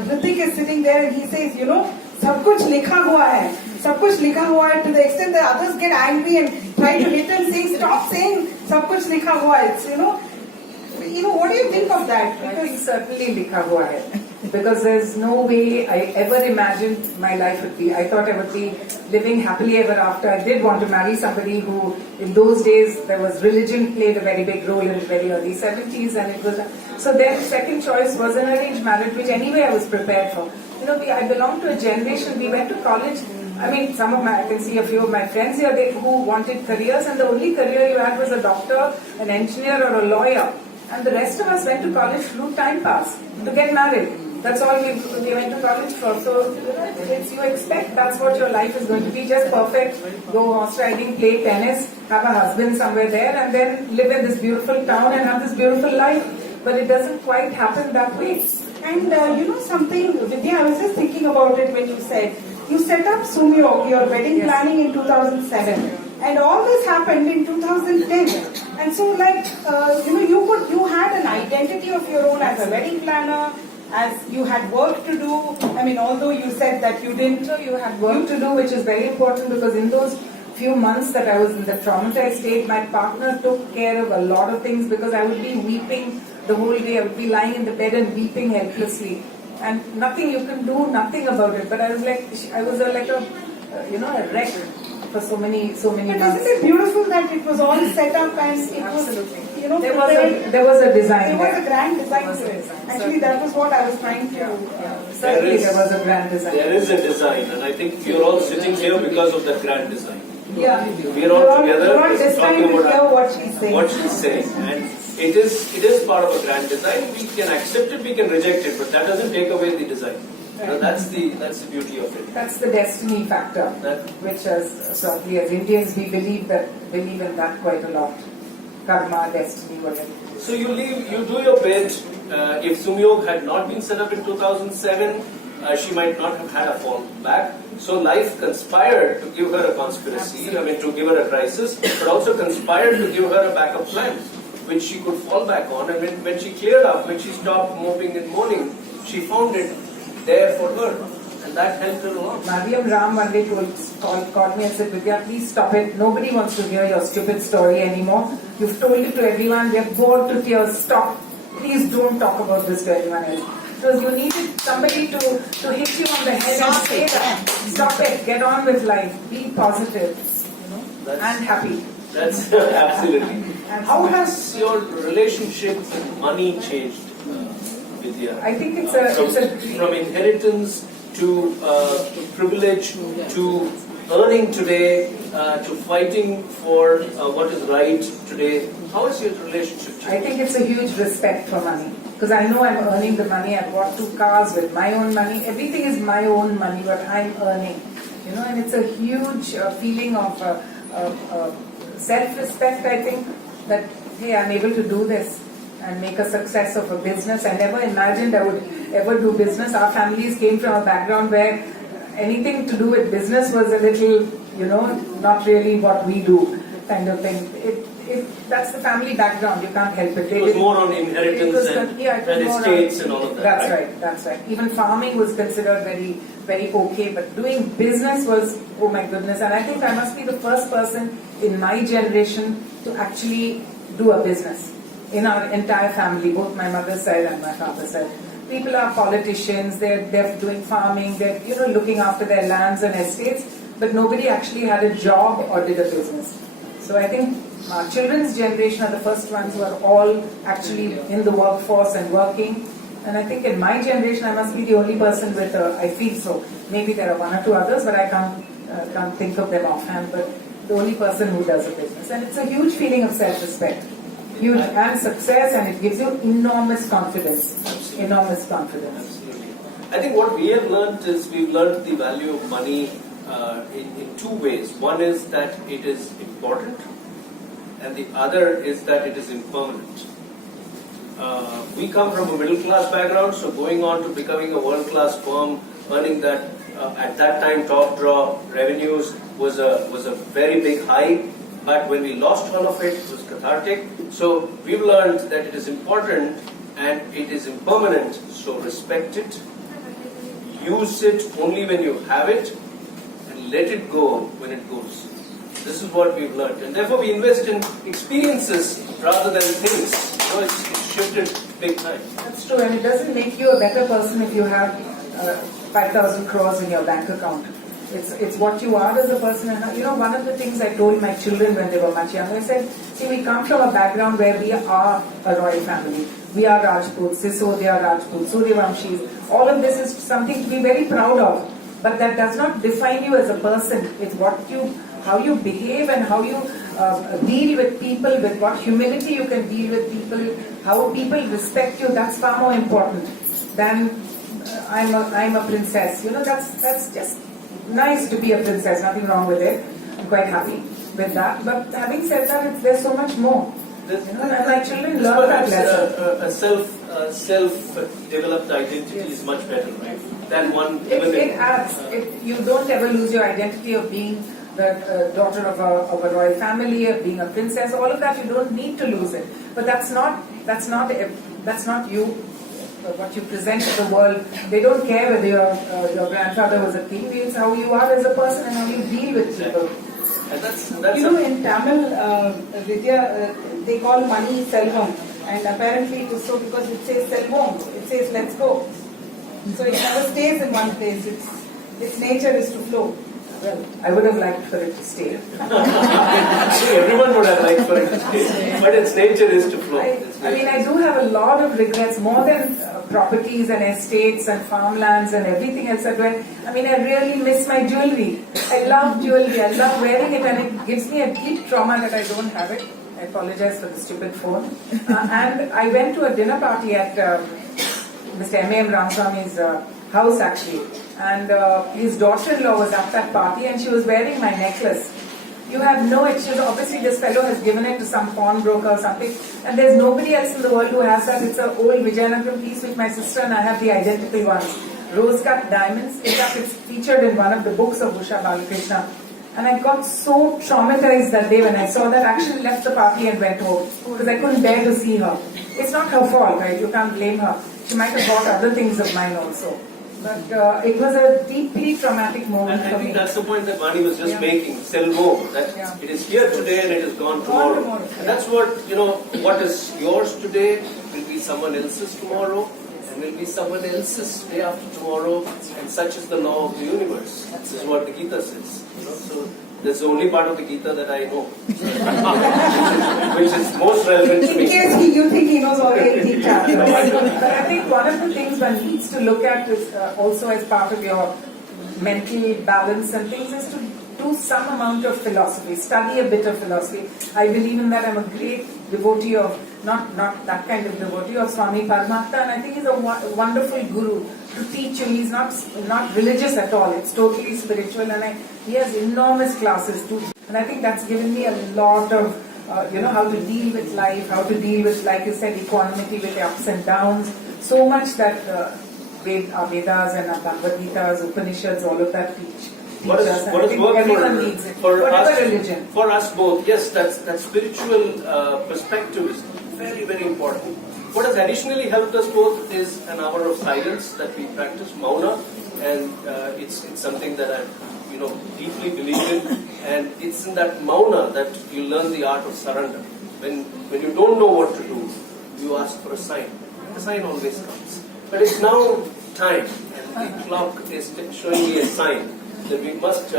Hrithik is sitting there and he says, you know, सब कुछ लिखा हुआ है, सब कुछ लिखा हुआ है, to the extent that others get angry and try to hit him saying, stop saying सब कुछ लिखा हुआ है. It's, you know, what do you think of that? I think certainly likha hua hai. Because there's no way I ever imagined my life would be. I thought I would be living happily ever after. I did want to marry somebody who, in those days, there was religion played a very big role in the very early 70s, and it was. So then, second choice was an arranged marriage, which anyway I was prepared for. You know, I belong to a generation. We went to college. I mean, I can see a few of my friends here who wanted careers, and the only career you had was a doctor, an engineer, or a lawyer. And the rest of us went to college through time pass to get married. That's all we went to college for. So you expect that's what your life is going to be, just perfect. Go horse riding, play tennis, have a husband somewhere there, and then live in this beautiful town and have this beautiful life. But it doesn't quite happen that way. And you know something, Vidya, I was just thinking about it when you said you set up Sumyog, your wedding planning in 2007. And all this happened in 2010. And so, like, you had an identity of your own as a wedding planner, as you had work to do. I mean, although you said that you didn't. So you had work to do, which is very important, because in those few months that I was in the traumatized state, my partner took care of a lot of things, because I would be weeping the whole day. I would be lying in the bed and weeping helplessly. And nothing you can do, nothing about it. But I was like a wreck for so many But months. isn't it beautiful that it was all set up and it Absolutely. was, there was a design. There was a grand design to it. Actually, that was what I was trying to. Certainly, there was a grand design. There is a design, and I think you're all sitting here because of that grand design. Yeah. We are all together. You're all just trying to hear what she's saying. What she's saying, and it is part of a grand design. We can accept it, we can reject it, but that doesn't take away the design. That's the beauty of it. That's the destiny factor, which certainly as Indians we believe in that quite a lot. Karma, destiny, whatever. So you do your bit. If Sumyog had not been set up in 2007, she might not have had a fall back. So life conspired to give her a conspiracy, to give her a crisis, but also conspired to give her a backup plan, which she could fall back on. And when she cleared up, when she stopped moping and moaning, she found it there for her, and that helped her along. Madhyam Ram one day called me and said, Vidya, please stop it. Nobody wants to hear your stupid story anymore. You've told it to everyone. They're bored to tears. Stop. Please don't talk about this to anyone else. Because you needed somebody to hit you on the head and say that. Stop it. Get on with life. Be positive, and happy. That's absolutely. How has your relationship with money changed, Vidya? I think it's from inheritance to privilege to earning today to fighting for what is right today. How is your relationship changed? I think it's a huge respect for money, because I know I'm earning the money. I've bought 2 cars with my own money. Everything is my own money, what I'm earning. And it's a huge feeling of self-respect, I think, that, hey, I'm able to do this and make a success of a business. I never imagined I would ever do business. Our families came from a background where anything to do with business was a little, not really what we do kind of thing. That's the family background. You can't help it. It was more on inheritance and estates and all of that. That's right. Even farming was considered very, very okay, but doing business was, oh my goodness. And I think I must be the first person in my generation to actually do a business in our entire family, both my mother's side and my father's side. People are politicians, they're doing farming, they're looking after their lands and estates, but nobody actually had a job or did a business. So I think our children's generation are the first ones who are all actually in the workforce and working. And I think in my generation I must be the only person with I feel so. Maybe there are 1 or 2 others, but I can't think of them offhand, but the only person who does a business. And it's a huge feeling of self-respect. Huge and success, and it gives you enormous confidence. Absolutely. Enormous confidence. Absolutely. I think what we have learned is we've learned the value of money in 2 ways. One is that it is important, and the other is that it is impermanent. We come from a middle class background, so going on to becoming a world class firm, earning that at that time top draw revenues was a very big high. But when we lost all of it, it was cathartic. So we've learned that it is important and it is impermanent. So respect it use it only when you have it, and let it go when it goes. This is what we've learned, and therefore we invest in experiences rather than things. It's shifted big time. That's true, and it doesn't make you a better person if you have 5,000 crores in your bank account. It's what you are as a person. And one of the things I told my children when they were much younger, I said, see, we come from a background where we are a royal family. We are Rajputs, they are Rajputs, Suryavamshis. All of this is something to be very proud of. But that does not define you as a person. It's how you behave and how you deal with people, with what humility you can deal with people, how people respect you. That's far more important than I'm a princess. That's just nice to be a princess. Nothing wrong with it. I'm quite happy with that. But having said that, there's so much more. And my children learn that lesson. A self-developed identity is much better, right? Than one. It adds. You don't ever lose your identity of being the daughter of a royal family, of being a princess. All of that, you don't need to lose it. But that's not you. What you present to the world. They don't care whether your grandfather was a king. It's how you are as a person and how you deal with people. And that's in Tamil, Vidya, they call money selvam, and apparently it was so because it says selvam, it says let's go. So it never stays in one place. Its nature is to flow. Well, I would have liked for it to stay. Everyone would have liked for it to stay, but its nature is to flow. I do have a lot of regrets, more than properties and estates and farmlands and everything else. I really miss my jewelry. I love jewelry. I love wearing it, and it gives me a deep trauma that I don't have it. I apologize for the stupid phone. And I went to a dinner party at Mr. M.A.M. Ramaswamy's house actually. And his daughter-in-law was at that party, and she was wearing my necklace. You have no excuse. Obviously, this fellow has given it to some pawnbroker or something, and there's nobody else in the world who has that. It's an old Vijayanagaram piece which my sister and I have the identical ones. Rose-cut diamonds. In fact, it's featured in one of the books of Usha Balakrishna. And I got so traumatized that day when I saw that. I actually left the party and went home because I couldn't bear to see her. It's not her fault, right? You can't blame her. She might have bought other things of mine also. But it was a deeply traumatic moment for me. I think that's the point that Vaani was just making. Selvo, that it is here today and it is gone tomorrow. And that's what, what is yours today will be someone else's tomorrow, and will be someone else's day after tomorrow, and such is the law of the universe. This is what the Gita says. So that's the only part of the Gita that I know, which is most relevant to me. In case you think he knows all the 18 chapters. But I think one of the things one needs to look at is also as part of your mental balance and things is to do some amount of philosophy, study a bit of philosophy. I believe in that. I'm a great devotee of, not that kind of devotee, of Swami Paramahansa, and I think he's a wonderful guru to teach you. He's not religious at all. It's totally spiritual, and he has enormous classes too. And I think that's given me a lot of, how to deal with life, how to deal with, like you said, equanimity with the ups and downs. So much that our Vedas and our Bhagavad Gita's, Upanishads, all of that teach. What is work everyone needs it. for Whatever us, religion. For us both, yes, that spiritual perspective is very, very important. What has additionally helped us both is an hour of silence that we practice, Mauna, and it's something that I deeply believe in, and it's in that Mauna that you learn the art of surrender. When you don't know what to do, you ask for a sign. The sign always comes. But it's now time, and the clock is showing me a sign that we must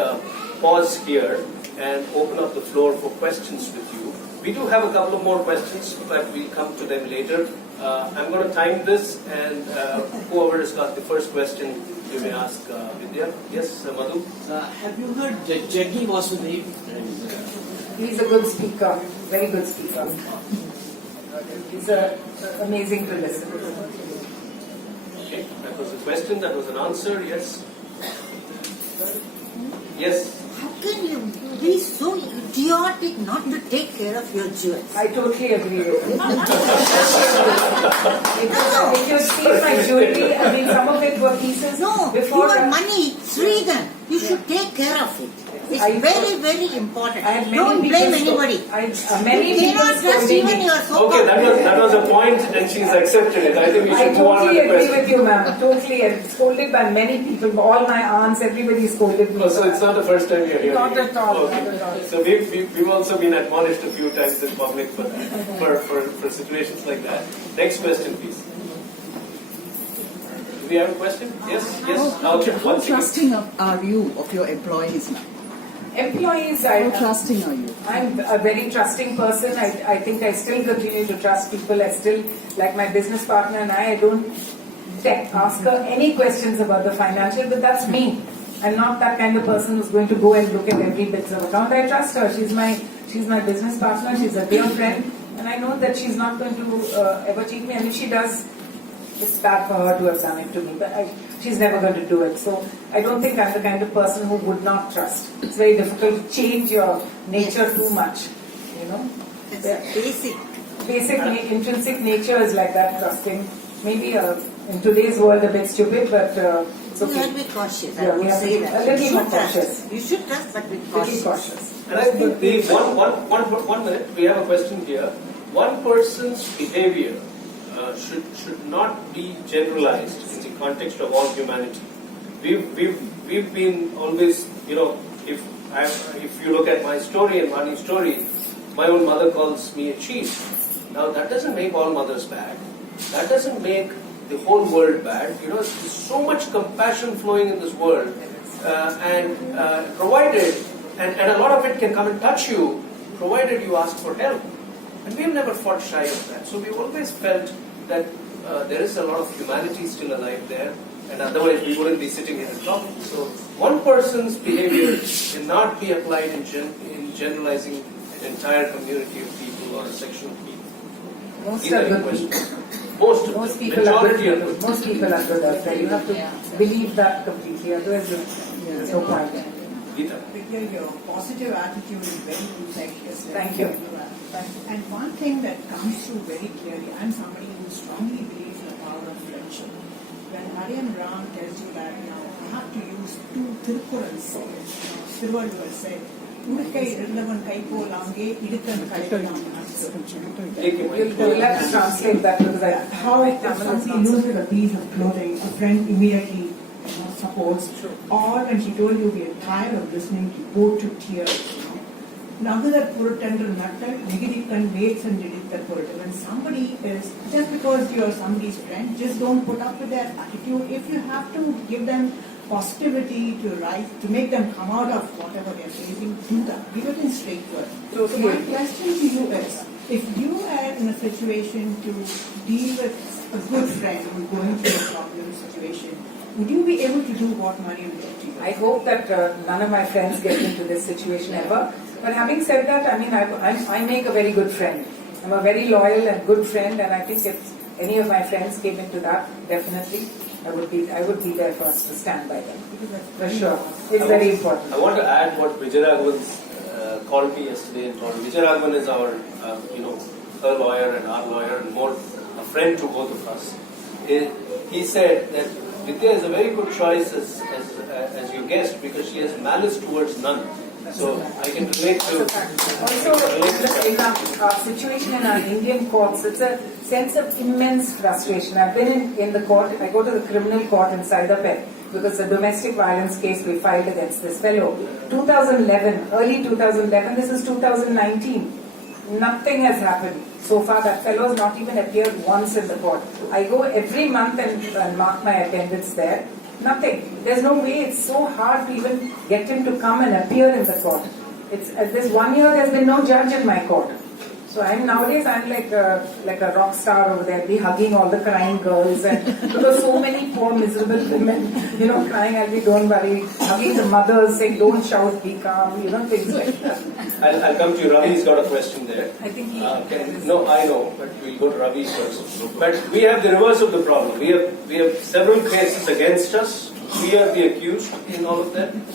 pause here and open up the floor for questions with you. We do have a couple of more questions, but we'll come to them later. I'm going to time this, and whoever has got the first question, you may ask Vidya. Yes, Madhu? Have you heard Jaggi Vasudev? He's a good speaker, very good speaker. He's amazing to listen to. Okay, that was a question, that was an answer, yes? Yes? How can you be so idiotic not to take care of your jewels? I totally agree with you. If you see my jewelry, some of it were pieces. No, before your money, Sridhan, you should take care of it. It's I- very, very important. I have many Don't blame people anybody. Many You people cannot trust scolding even me. your so Okay, that was a point, and she's accepted it. I think we I should move on totally with the agree question. with you, ma'am. Totally. I'm scolded by many people. All my aunts, everybody scolded me. Oh, so it's not the first time you're hearing Not it. at all, Okay. not at all. So we've also been admonished a few times in public for situations like that. Next question, please. Do we have a question? Yes? Yes? How Okay, one second. trusting are you of your employees now? Employees, How trusting are you? I'm a very trusting person. I think I still continue to trust people. I still, like my business partner and I don't ask her any questions about the financial, but that's me. I'm not that kind of person who's going to go and look at every bit of account. I trust her. She's my business partner. She's a dear friend, and I know that she's not going to ever cheat me. And if she does, it's bad for her to have done it to me. But she's never going to do it. So I don't think I'm the kind of person who would not trust. It's very difficult to change your nature too much. You know, It's basic. basic intrinsic nature is like that. Trusting, maybe in today's world a bit stupid, but it's You okay. have to be cautious. I Yeah, we would have to say be that. a little You more should trust. cautious. You should trust, but be Pretty cautious. cautious. And I think the one minute, we have a question here. One person's behavior should not be generalized in the context of all humanity. We've been always, you know, if you look at my story and Vaani's story, my own mother calls me a cheat. Now that doesn't make all mothers bad. That doesn't make the whole world bad. You know, there's so much compassion flowing in this world, and provided, and a lot of it can come and touch you, provided you ask for help. And we've never fought shy of that. So we've always felt that there is a lot of humanity still alive there, and otherwise we wouldn't be sitting here and talking. So one person's behavior cannot be applied in generalizing an entire community of people or a section of people. Most These are are the good questions. people. Most people are majority are good. good. Most people are good out there. You have to believe that completely. Otherwise, there's no point. Geeta. Vidya, your positive attitude is very infectious. Thank you. And one thing that comes through very clearly, I'm somebody who strongly believes in the power of friendship. When Hari and Ram tells you that, I have to use two Tirupurans, Thiruvalluvar said, உடுக்கை இருந்தவன் கை போலாங்கே இடுக்கன் களைக்கலாம். You'll have to translate that because How somebody loses a piece of clothing, a friend immediately supports, or when she told you we are tired of listening to go to tears. Nagudar Purutendra Nattal, Nigirikan waits and Didittar Purutendra. When somebody is, just because you are somebody's friend, just don't put up with their attitude. If you have to give them positivity to rise, to make them come out of whatever they are facing, do that. Give it in straight words. So my question to you is, if you are in a situation to deal with a good friend who is going through a problem situation, would you be able to do what Mariam did to you? I hope that none of my friends get into this situation ever. But having said that, I mean, I make a very good friend. I'm a very loyal and good friend, and I think if any of my friends came into that, definitely, I would be there first to stand by them. For sure. It's very important. I want to add what Vijayanagaram called me yesterday and told. Vijayanagaram is our, her lawyer and our lawyer and more a friend to both of us. He said that Vidya is a very good choice as your guest because she has malice towards none. So I can relate to. Also, in our situation in our Indian courts, it's a sense of immense frustration. I've been in the court. I go to the criminal court in Saidapet because the domestic violence case we filed against this fellow. 2011, early 2011. This is 2019. Nothing has happened so far. That fellow has not even appeared once in the court. I go every month and mark my attendance there. Nothing. There's no way. It's so hard to even get him to come and appear in the court. It's this 1 year there's been no judge in my court. So nowadays I'm like a rock star over there, be hugging all the crying girls, and because so many poor miserable women, crying, I'll be don't worry, hugging the mothers, saying don't shout, be calm, things like that. I'll come to you. Ravi's got a question there. I think he. No, I know, but we'll go to Ravi first. But we have the reverse of the problem. We have several cases against us. We are the accused in all of them.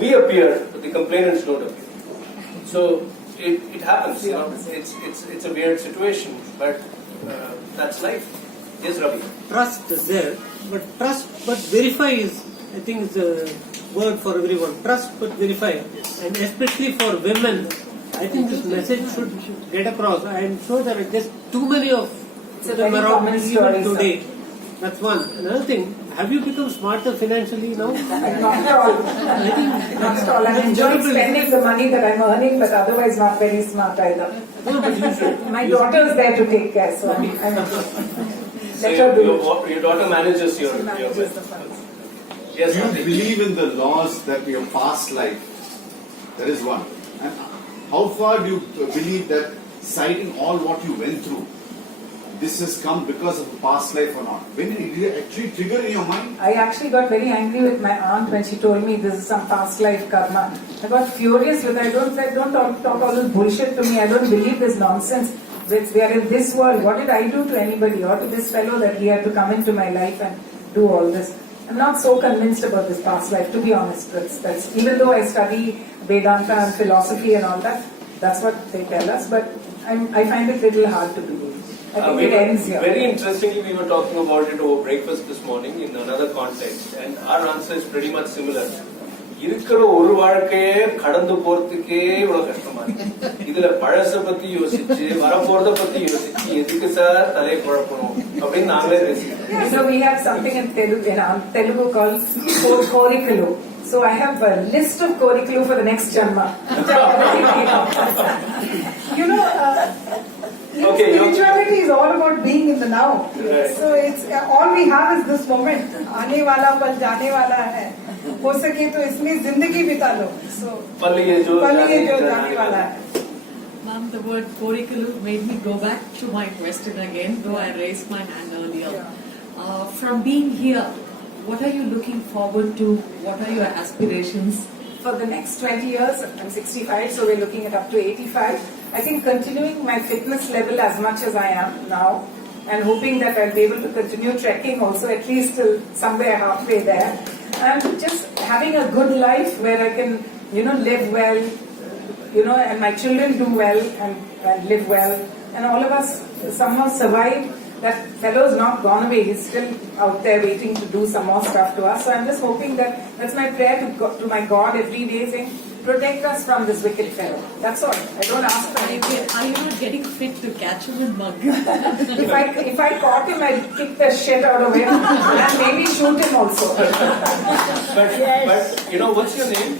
We appear, but the complainants don't appear. So it happens. It's a weird situation, but that's life. Yes, Ravi. Trust is there, but verify is, I think, is word for everyone. Trust but verify. And especially for women, I think this message should get across. I am sure there are just too many of It's a them very around common even story, today. That's one. Another thing, have you become smarter financially now? Not at all. I think Not at all. I'm enjoying spending the money that I'm earning, but otherwise not very smart either. no, but you should. My daughter's there to take care, so I'm So let her do it. your daughter manages your She manages wealth. the funds. Yes, Do you Auntie. believe in the laws that your past life? That is one. And how far do you believe that citing all what you went through, this has come because of a past life or not? When did it actually trigger in your mind? I actually got very angry with my aunt when she told me this is some past life karma. I got furious with her. Don't talk all this bullshit to me. I don't believe this nonsense. We are in this world. What did I do to anybody or to this fellow that he had to come into my life and do all this? I'm not so convinced about this past life, to be honest. That's even though I study Vedanta and philosophy and all that, that's what they tell us. But I find it a little hard to believe. I think it ends here. Very interestingly, we were talking about it over breakfast this morning in another context, and our answer is pretty much similar. இருக்கிற ஒரு வாழ்க்கையே கடந்து போறதுக்கே இவ்வளவு கஷ்டமா இருக்கு. இதுல பழச பத்தி யோசிச்சு வரப்போறத பத்தி யோசிச்சு எதுக்கு சார் தலையை குழப்பணும் அப்படின்னு நாங்களே பேசிக்கிறோம். Yeah, so we have something in Telugu called Korikalu. So I have a list of Korikalu for the next Janma. Okay, Spirituality is all about being in the now. Right. So it's all we have is this moment. आने वाला पल जाने वाला है. हो सके तो इसमें जिंदगी बिता लो. So पल ये जो जाने वाला है. Ma'am, the word curriculum made me go back to my question again, though I raised my hand earlier. From being here, what are you looking forward to? What are your aspirations? For the next 20 years, I'm 65, so we're looking at up to 85. I think continuing my fitness level as much as I am now, and hoping that I'll be able to continue trekking also, at least till somewhere halfway there. And just having a good life where I can, live well, and my children do well and live well. And all of us somehow survive. That fellow's not gone away. He's still out there waiting to do some more stuff to us. So I'm just hoping that's my prayer to my God every day, saying, protect us from this wicked fellow. That's all. I don't ask for anything. Are you not getting fit to catch him and mug? If I caught him, I'd kick the shit out of him and maybe shoot him also. But what's your name?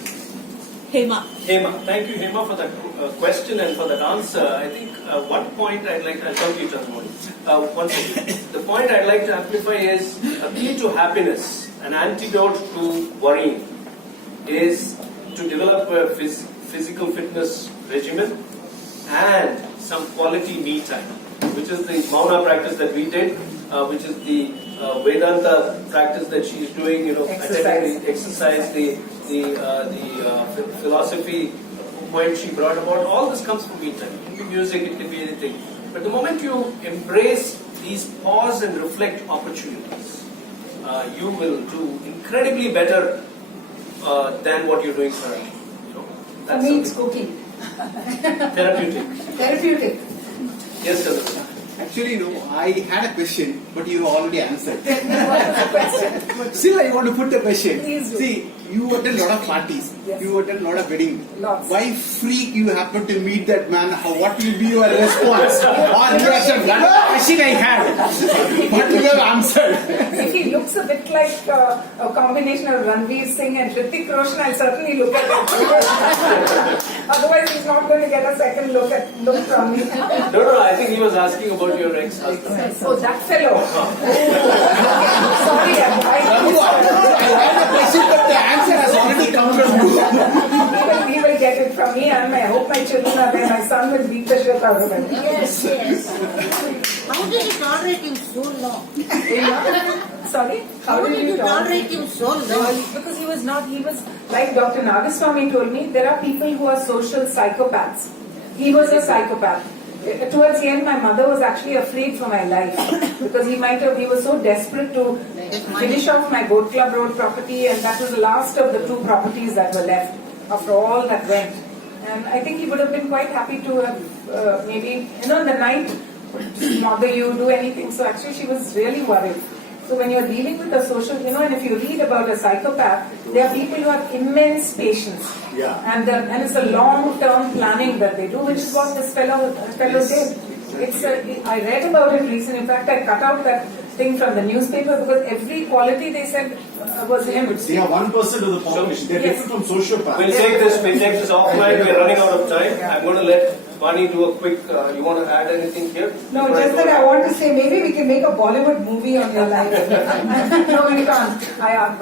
Hema. Hema. Thank you, Hema, for that question and for that answer. I think one point I'll talk to you, Chandramani. One second. The point I'd like to amplify is a key to happiness, an antidote to worrying, is to develop a physical fitness regimen and some quality me time, which is the Mauna practice that we did, which is the Vedanta practice that she's doing, attending the exercise, the philosophy point she brought about. All this comes from me time. It can be music, it can be anything. But the moment you embrace these pause and reflect opportunities, you will do incredibly better than what you're doing currently. For me, it's cooking. Therapeutic. Yes, sir. Actually, no, I had a question, but you already answered. What was the question? Still, I want to put the question. Please do. See, you attend a lot of parties. Yes. You attend a lot of weddings. Lots. Why freak you happen to meet that man? What will be your response? Or reaction? That question I had. What you have answered? If he looks a bit like a combination of Ranveer Singh and Hrithik Roshan, I'll certainly look at him. Otherwise, he's not going to get a second look from me. No, I think he was asking about your ex-husband. Oh, that fellow. Sorry, I had a question, but the answer has already come from you. he will get it from me, and I hope my children are there. My son will beat the shit out of him. Yes. How did you tolerate him so long? Sorry? How did you tolerate him so long? Because he was like Dr. Nagaswamy told me, there are people who are social psychopaths. He was a psychopath. Towards the end, my mother was actually afraid for my life because he was so desperate to finish off my Boat Club Road property, and that was the last of the 2 properties that were left after all that went. And I think he would have been quite happy to have maybe, in the night, smother you, do anything. So actually she was really worried. So when you're dealing with a social, and if you read about a psychopath, there are people who have immense patience. Yeah. And it's a long-term planning that they do, which is what this fellow did. I read about it recently. In fact, I cut out that thing from the newspaper because every quality they said was him. They are 1% of the population. They're different from sociopaths. We'll take this offline. We're running out of time. I'm going to let Vaani do a quick. You want to add anything here? No, just that I want to say maybe we can make a Bollywood movie on your life. No, we can't. I am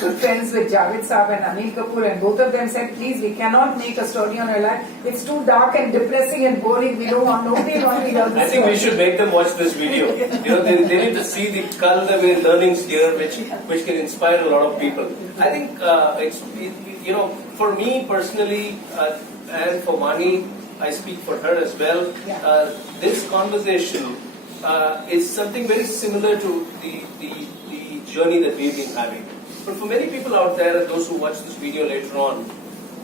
good friends with Javed Saab and Anil Kapoor, and both of them said, please, we cannot make a story on your life. It's too dark and depressing and boring. We don't want, nobody wants to hear this. I think we should make them watch this video. They need to see the Kaldawe learnings here, which can inspire a lot of people. I think for me personally, and for Vaani, I speak for her as well. This conversation is something very similar to the journey that we've been having. But for many people out there and those who watch this video later on,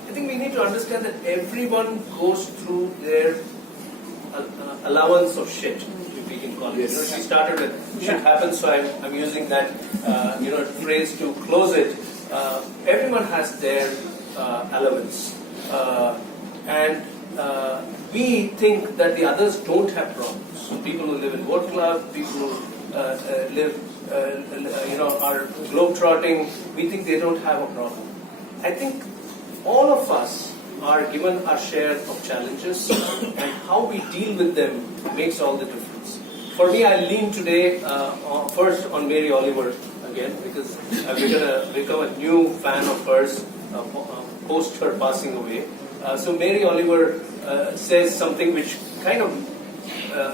I think we need to understand that everyone goes through their allowance of shit, if we can call it. Yes. She started with shit happens, so I'm using that phrase to close it. Everyone has their allowance, and we think that the others don't have problems. So people who live in boat club, people who are globe-trotting, we think they don't have a problem. I think all of us are given our share of challenges, and how we deal with them makes all the difference. For me, I lean today first on Mary Oliver again, because I've become a new fan of hers post her passing away. So Mary Oliver says something which kind of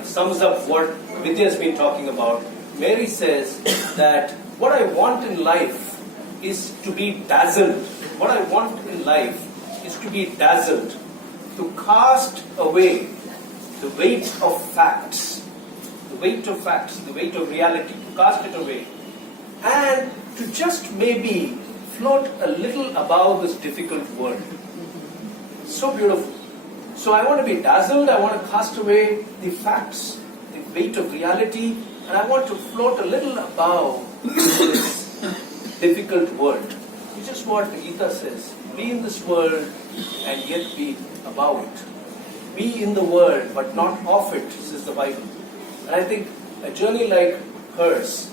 sums up what Vidya's been talking about. Mary says that what I want in life is to be dazzled. What I want in life is to be dazzled, to cast away the weight of facts, the weight of reality, to cast it away, and to just maybe float a little above this difficult world. So beautiful. So I want to be dazzled, I want to cast away the facts, the weight of reality, and I want to float a little above this difficult world. Which is what the Gita says. Be in this world and yet be above it. Be in the world but not of it, says the Bible. And I think a journey like hers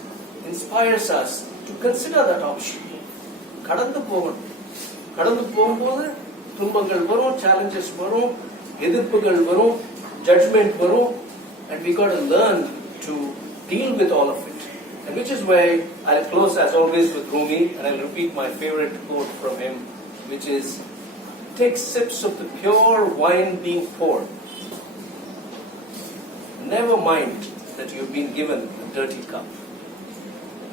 inspires us to consider that option. கடந்து போகும்போது துன்பங்கள் வரும், challenges வரும், எதிர்ப்புகள் வரும், judgment வரும், and we got to learn to deal with all of it. And which is why I'll close as always with Rumi, and I'll repeat my favorite quote from him, which is, take sips of the pure wine being poured. Never mind that you've been given a dirty cup.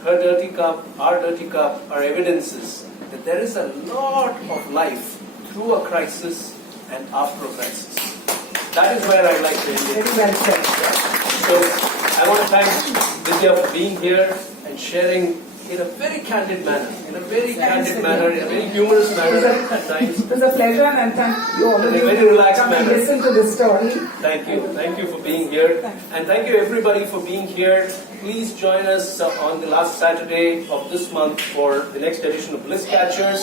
Her dirty cup, our dirty cup are evidences that there is a lot of life through a crisis and after a crisis. That is where I'd like to end it. Very well said. So I want to thank Vidya for being here and sharing in a very candid manner, in a very humorous manner at times. It was a pleasure, and thank you all of you very to relaxed come and manner. listen to this story. Thank you for being here, and thank you everybody for being here. Please join us on the last Saturday of this month for the next edition of Bliss Catchers,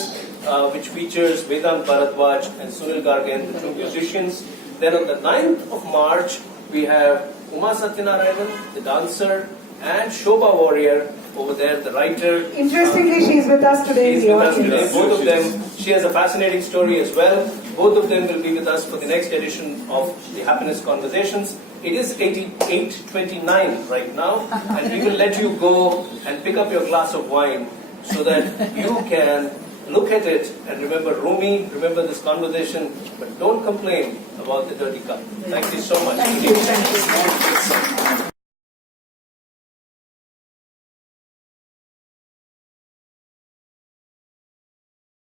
which features Vedant Bharadwaj and Sunil Gargen, the two musicians. Then on the 9th of March, we have Uma Satyanarayanan, the dancer, and Shobha Warrior over there, the writer. Interestingly, she's with us today in the audience. Both of them, she has a fascinating story as well. Both of them will be with us for the next edition of the Happiness Conversations. It is 8:29 right now, and we will let you go and pick up your glass of wine so that you can look at it and remember Rumi, remember this conversation, but don't complain about the dirty cup. Thank you so much. Thank you.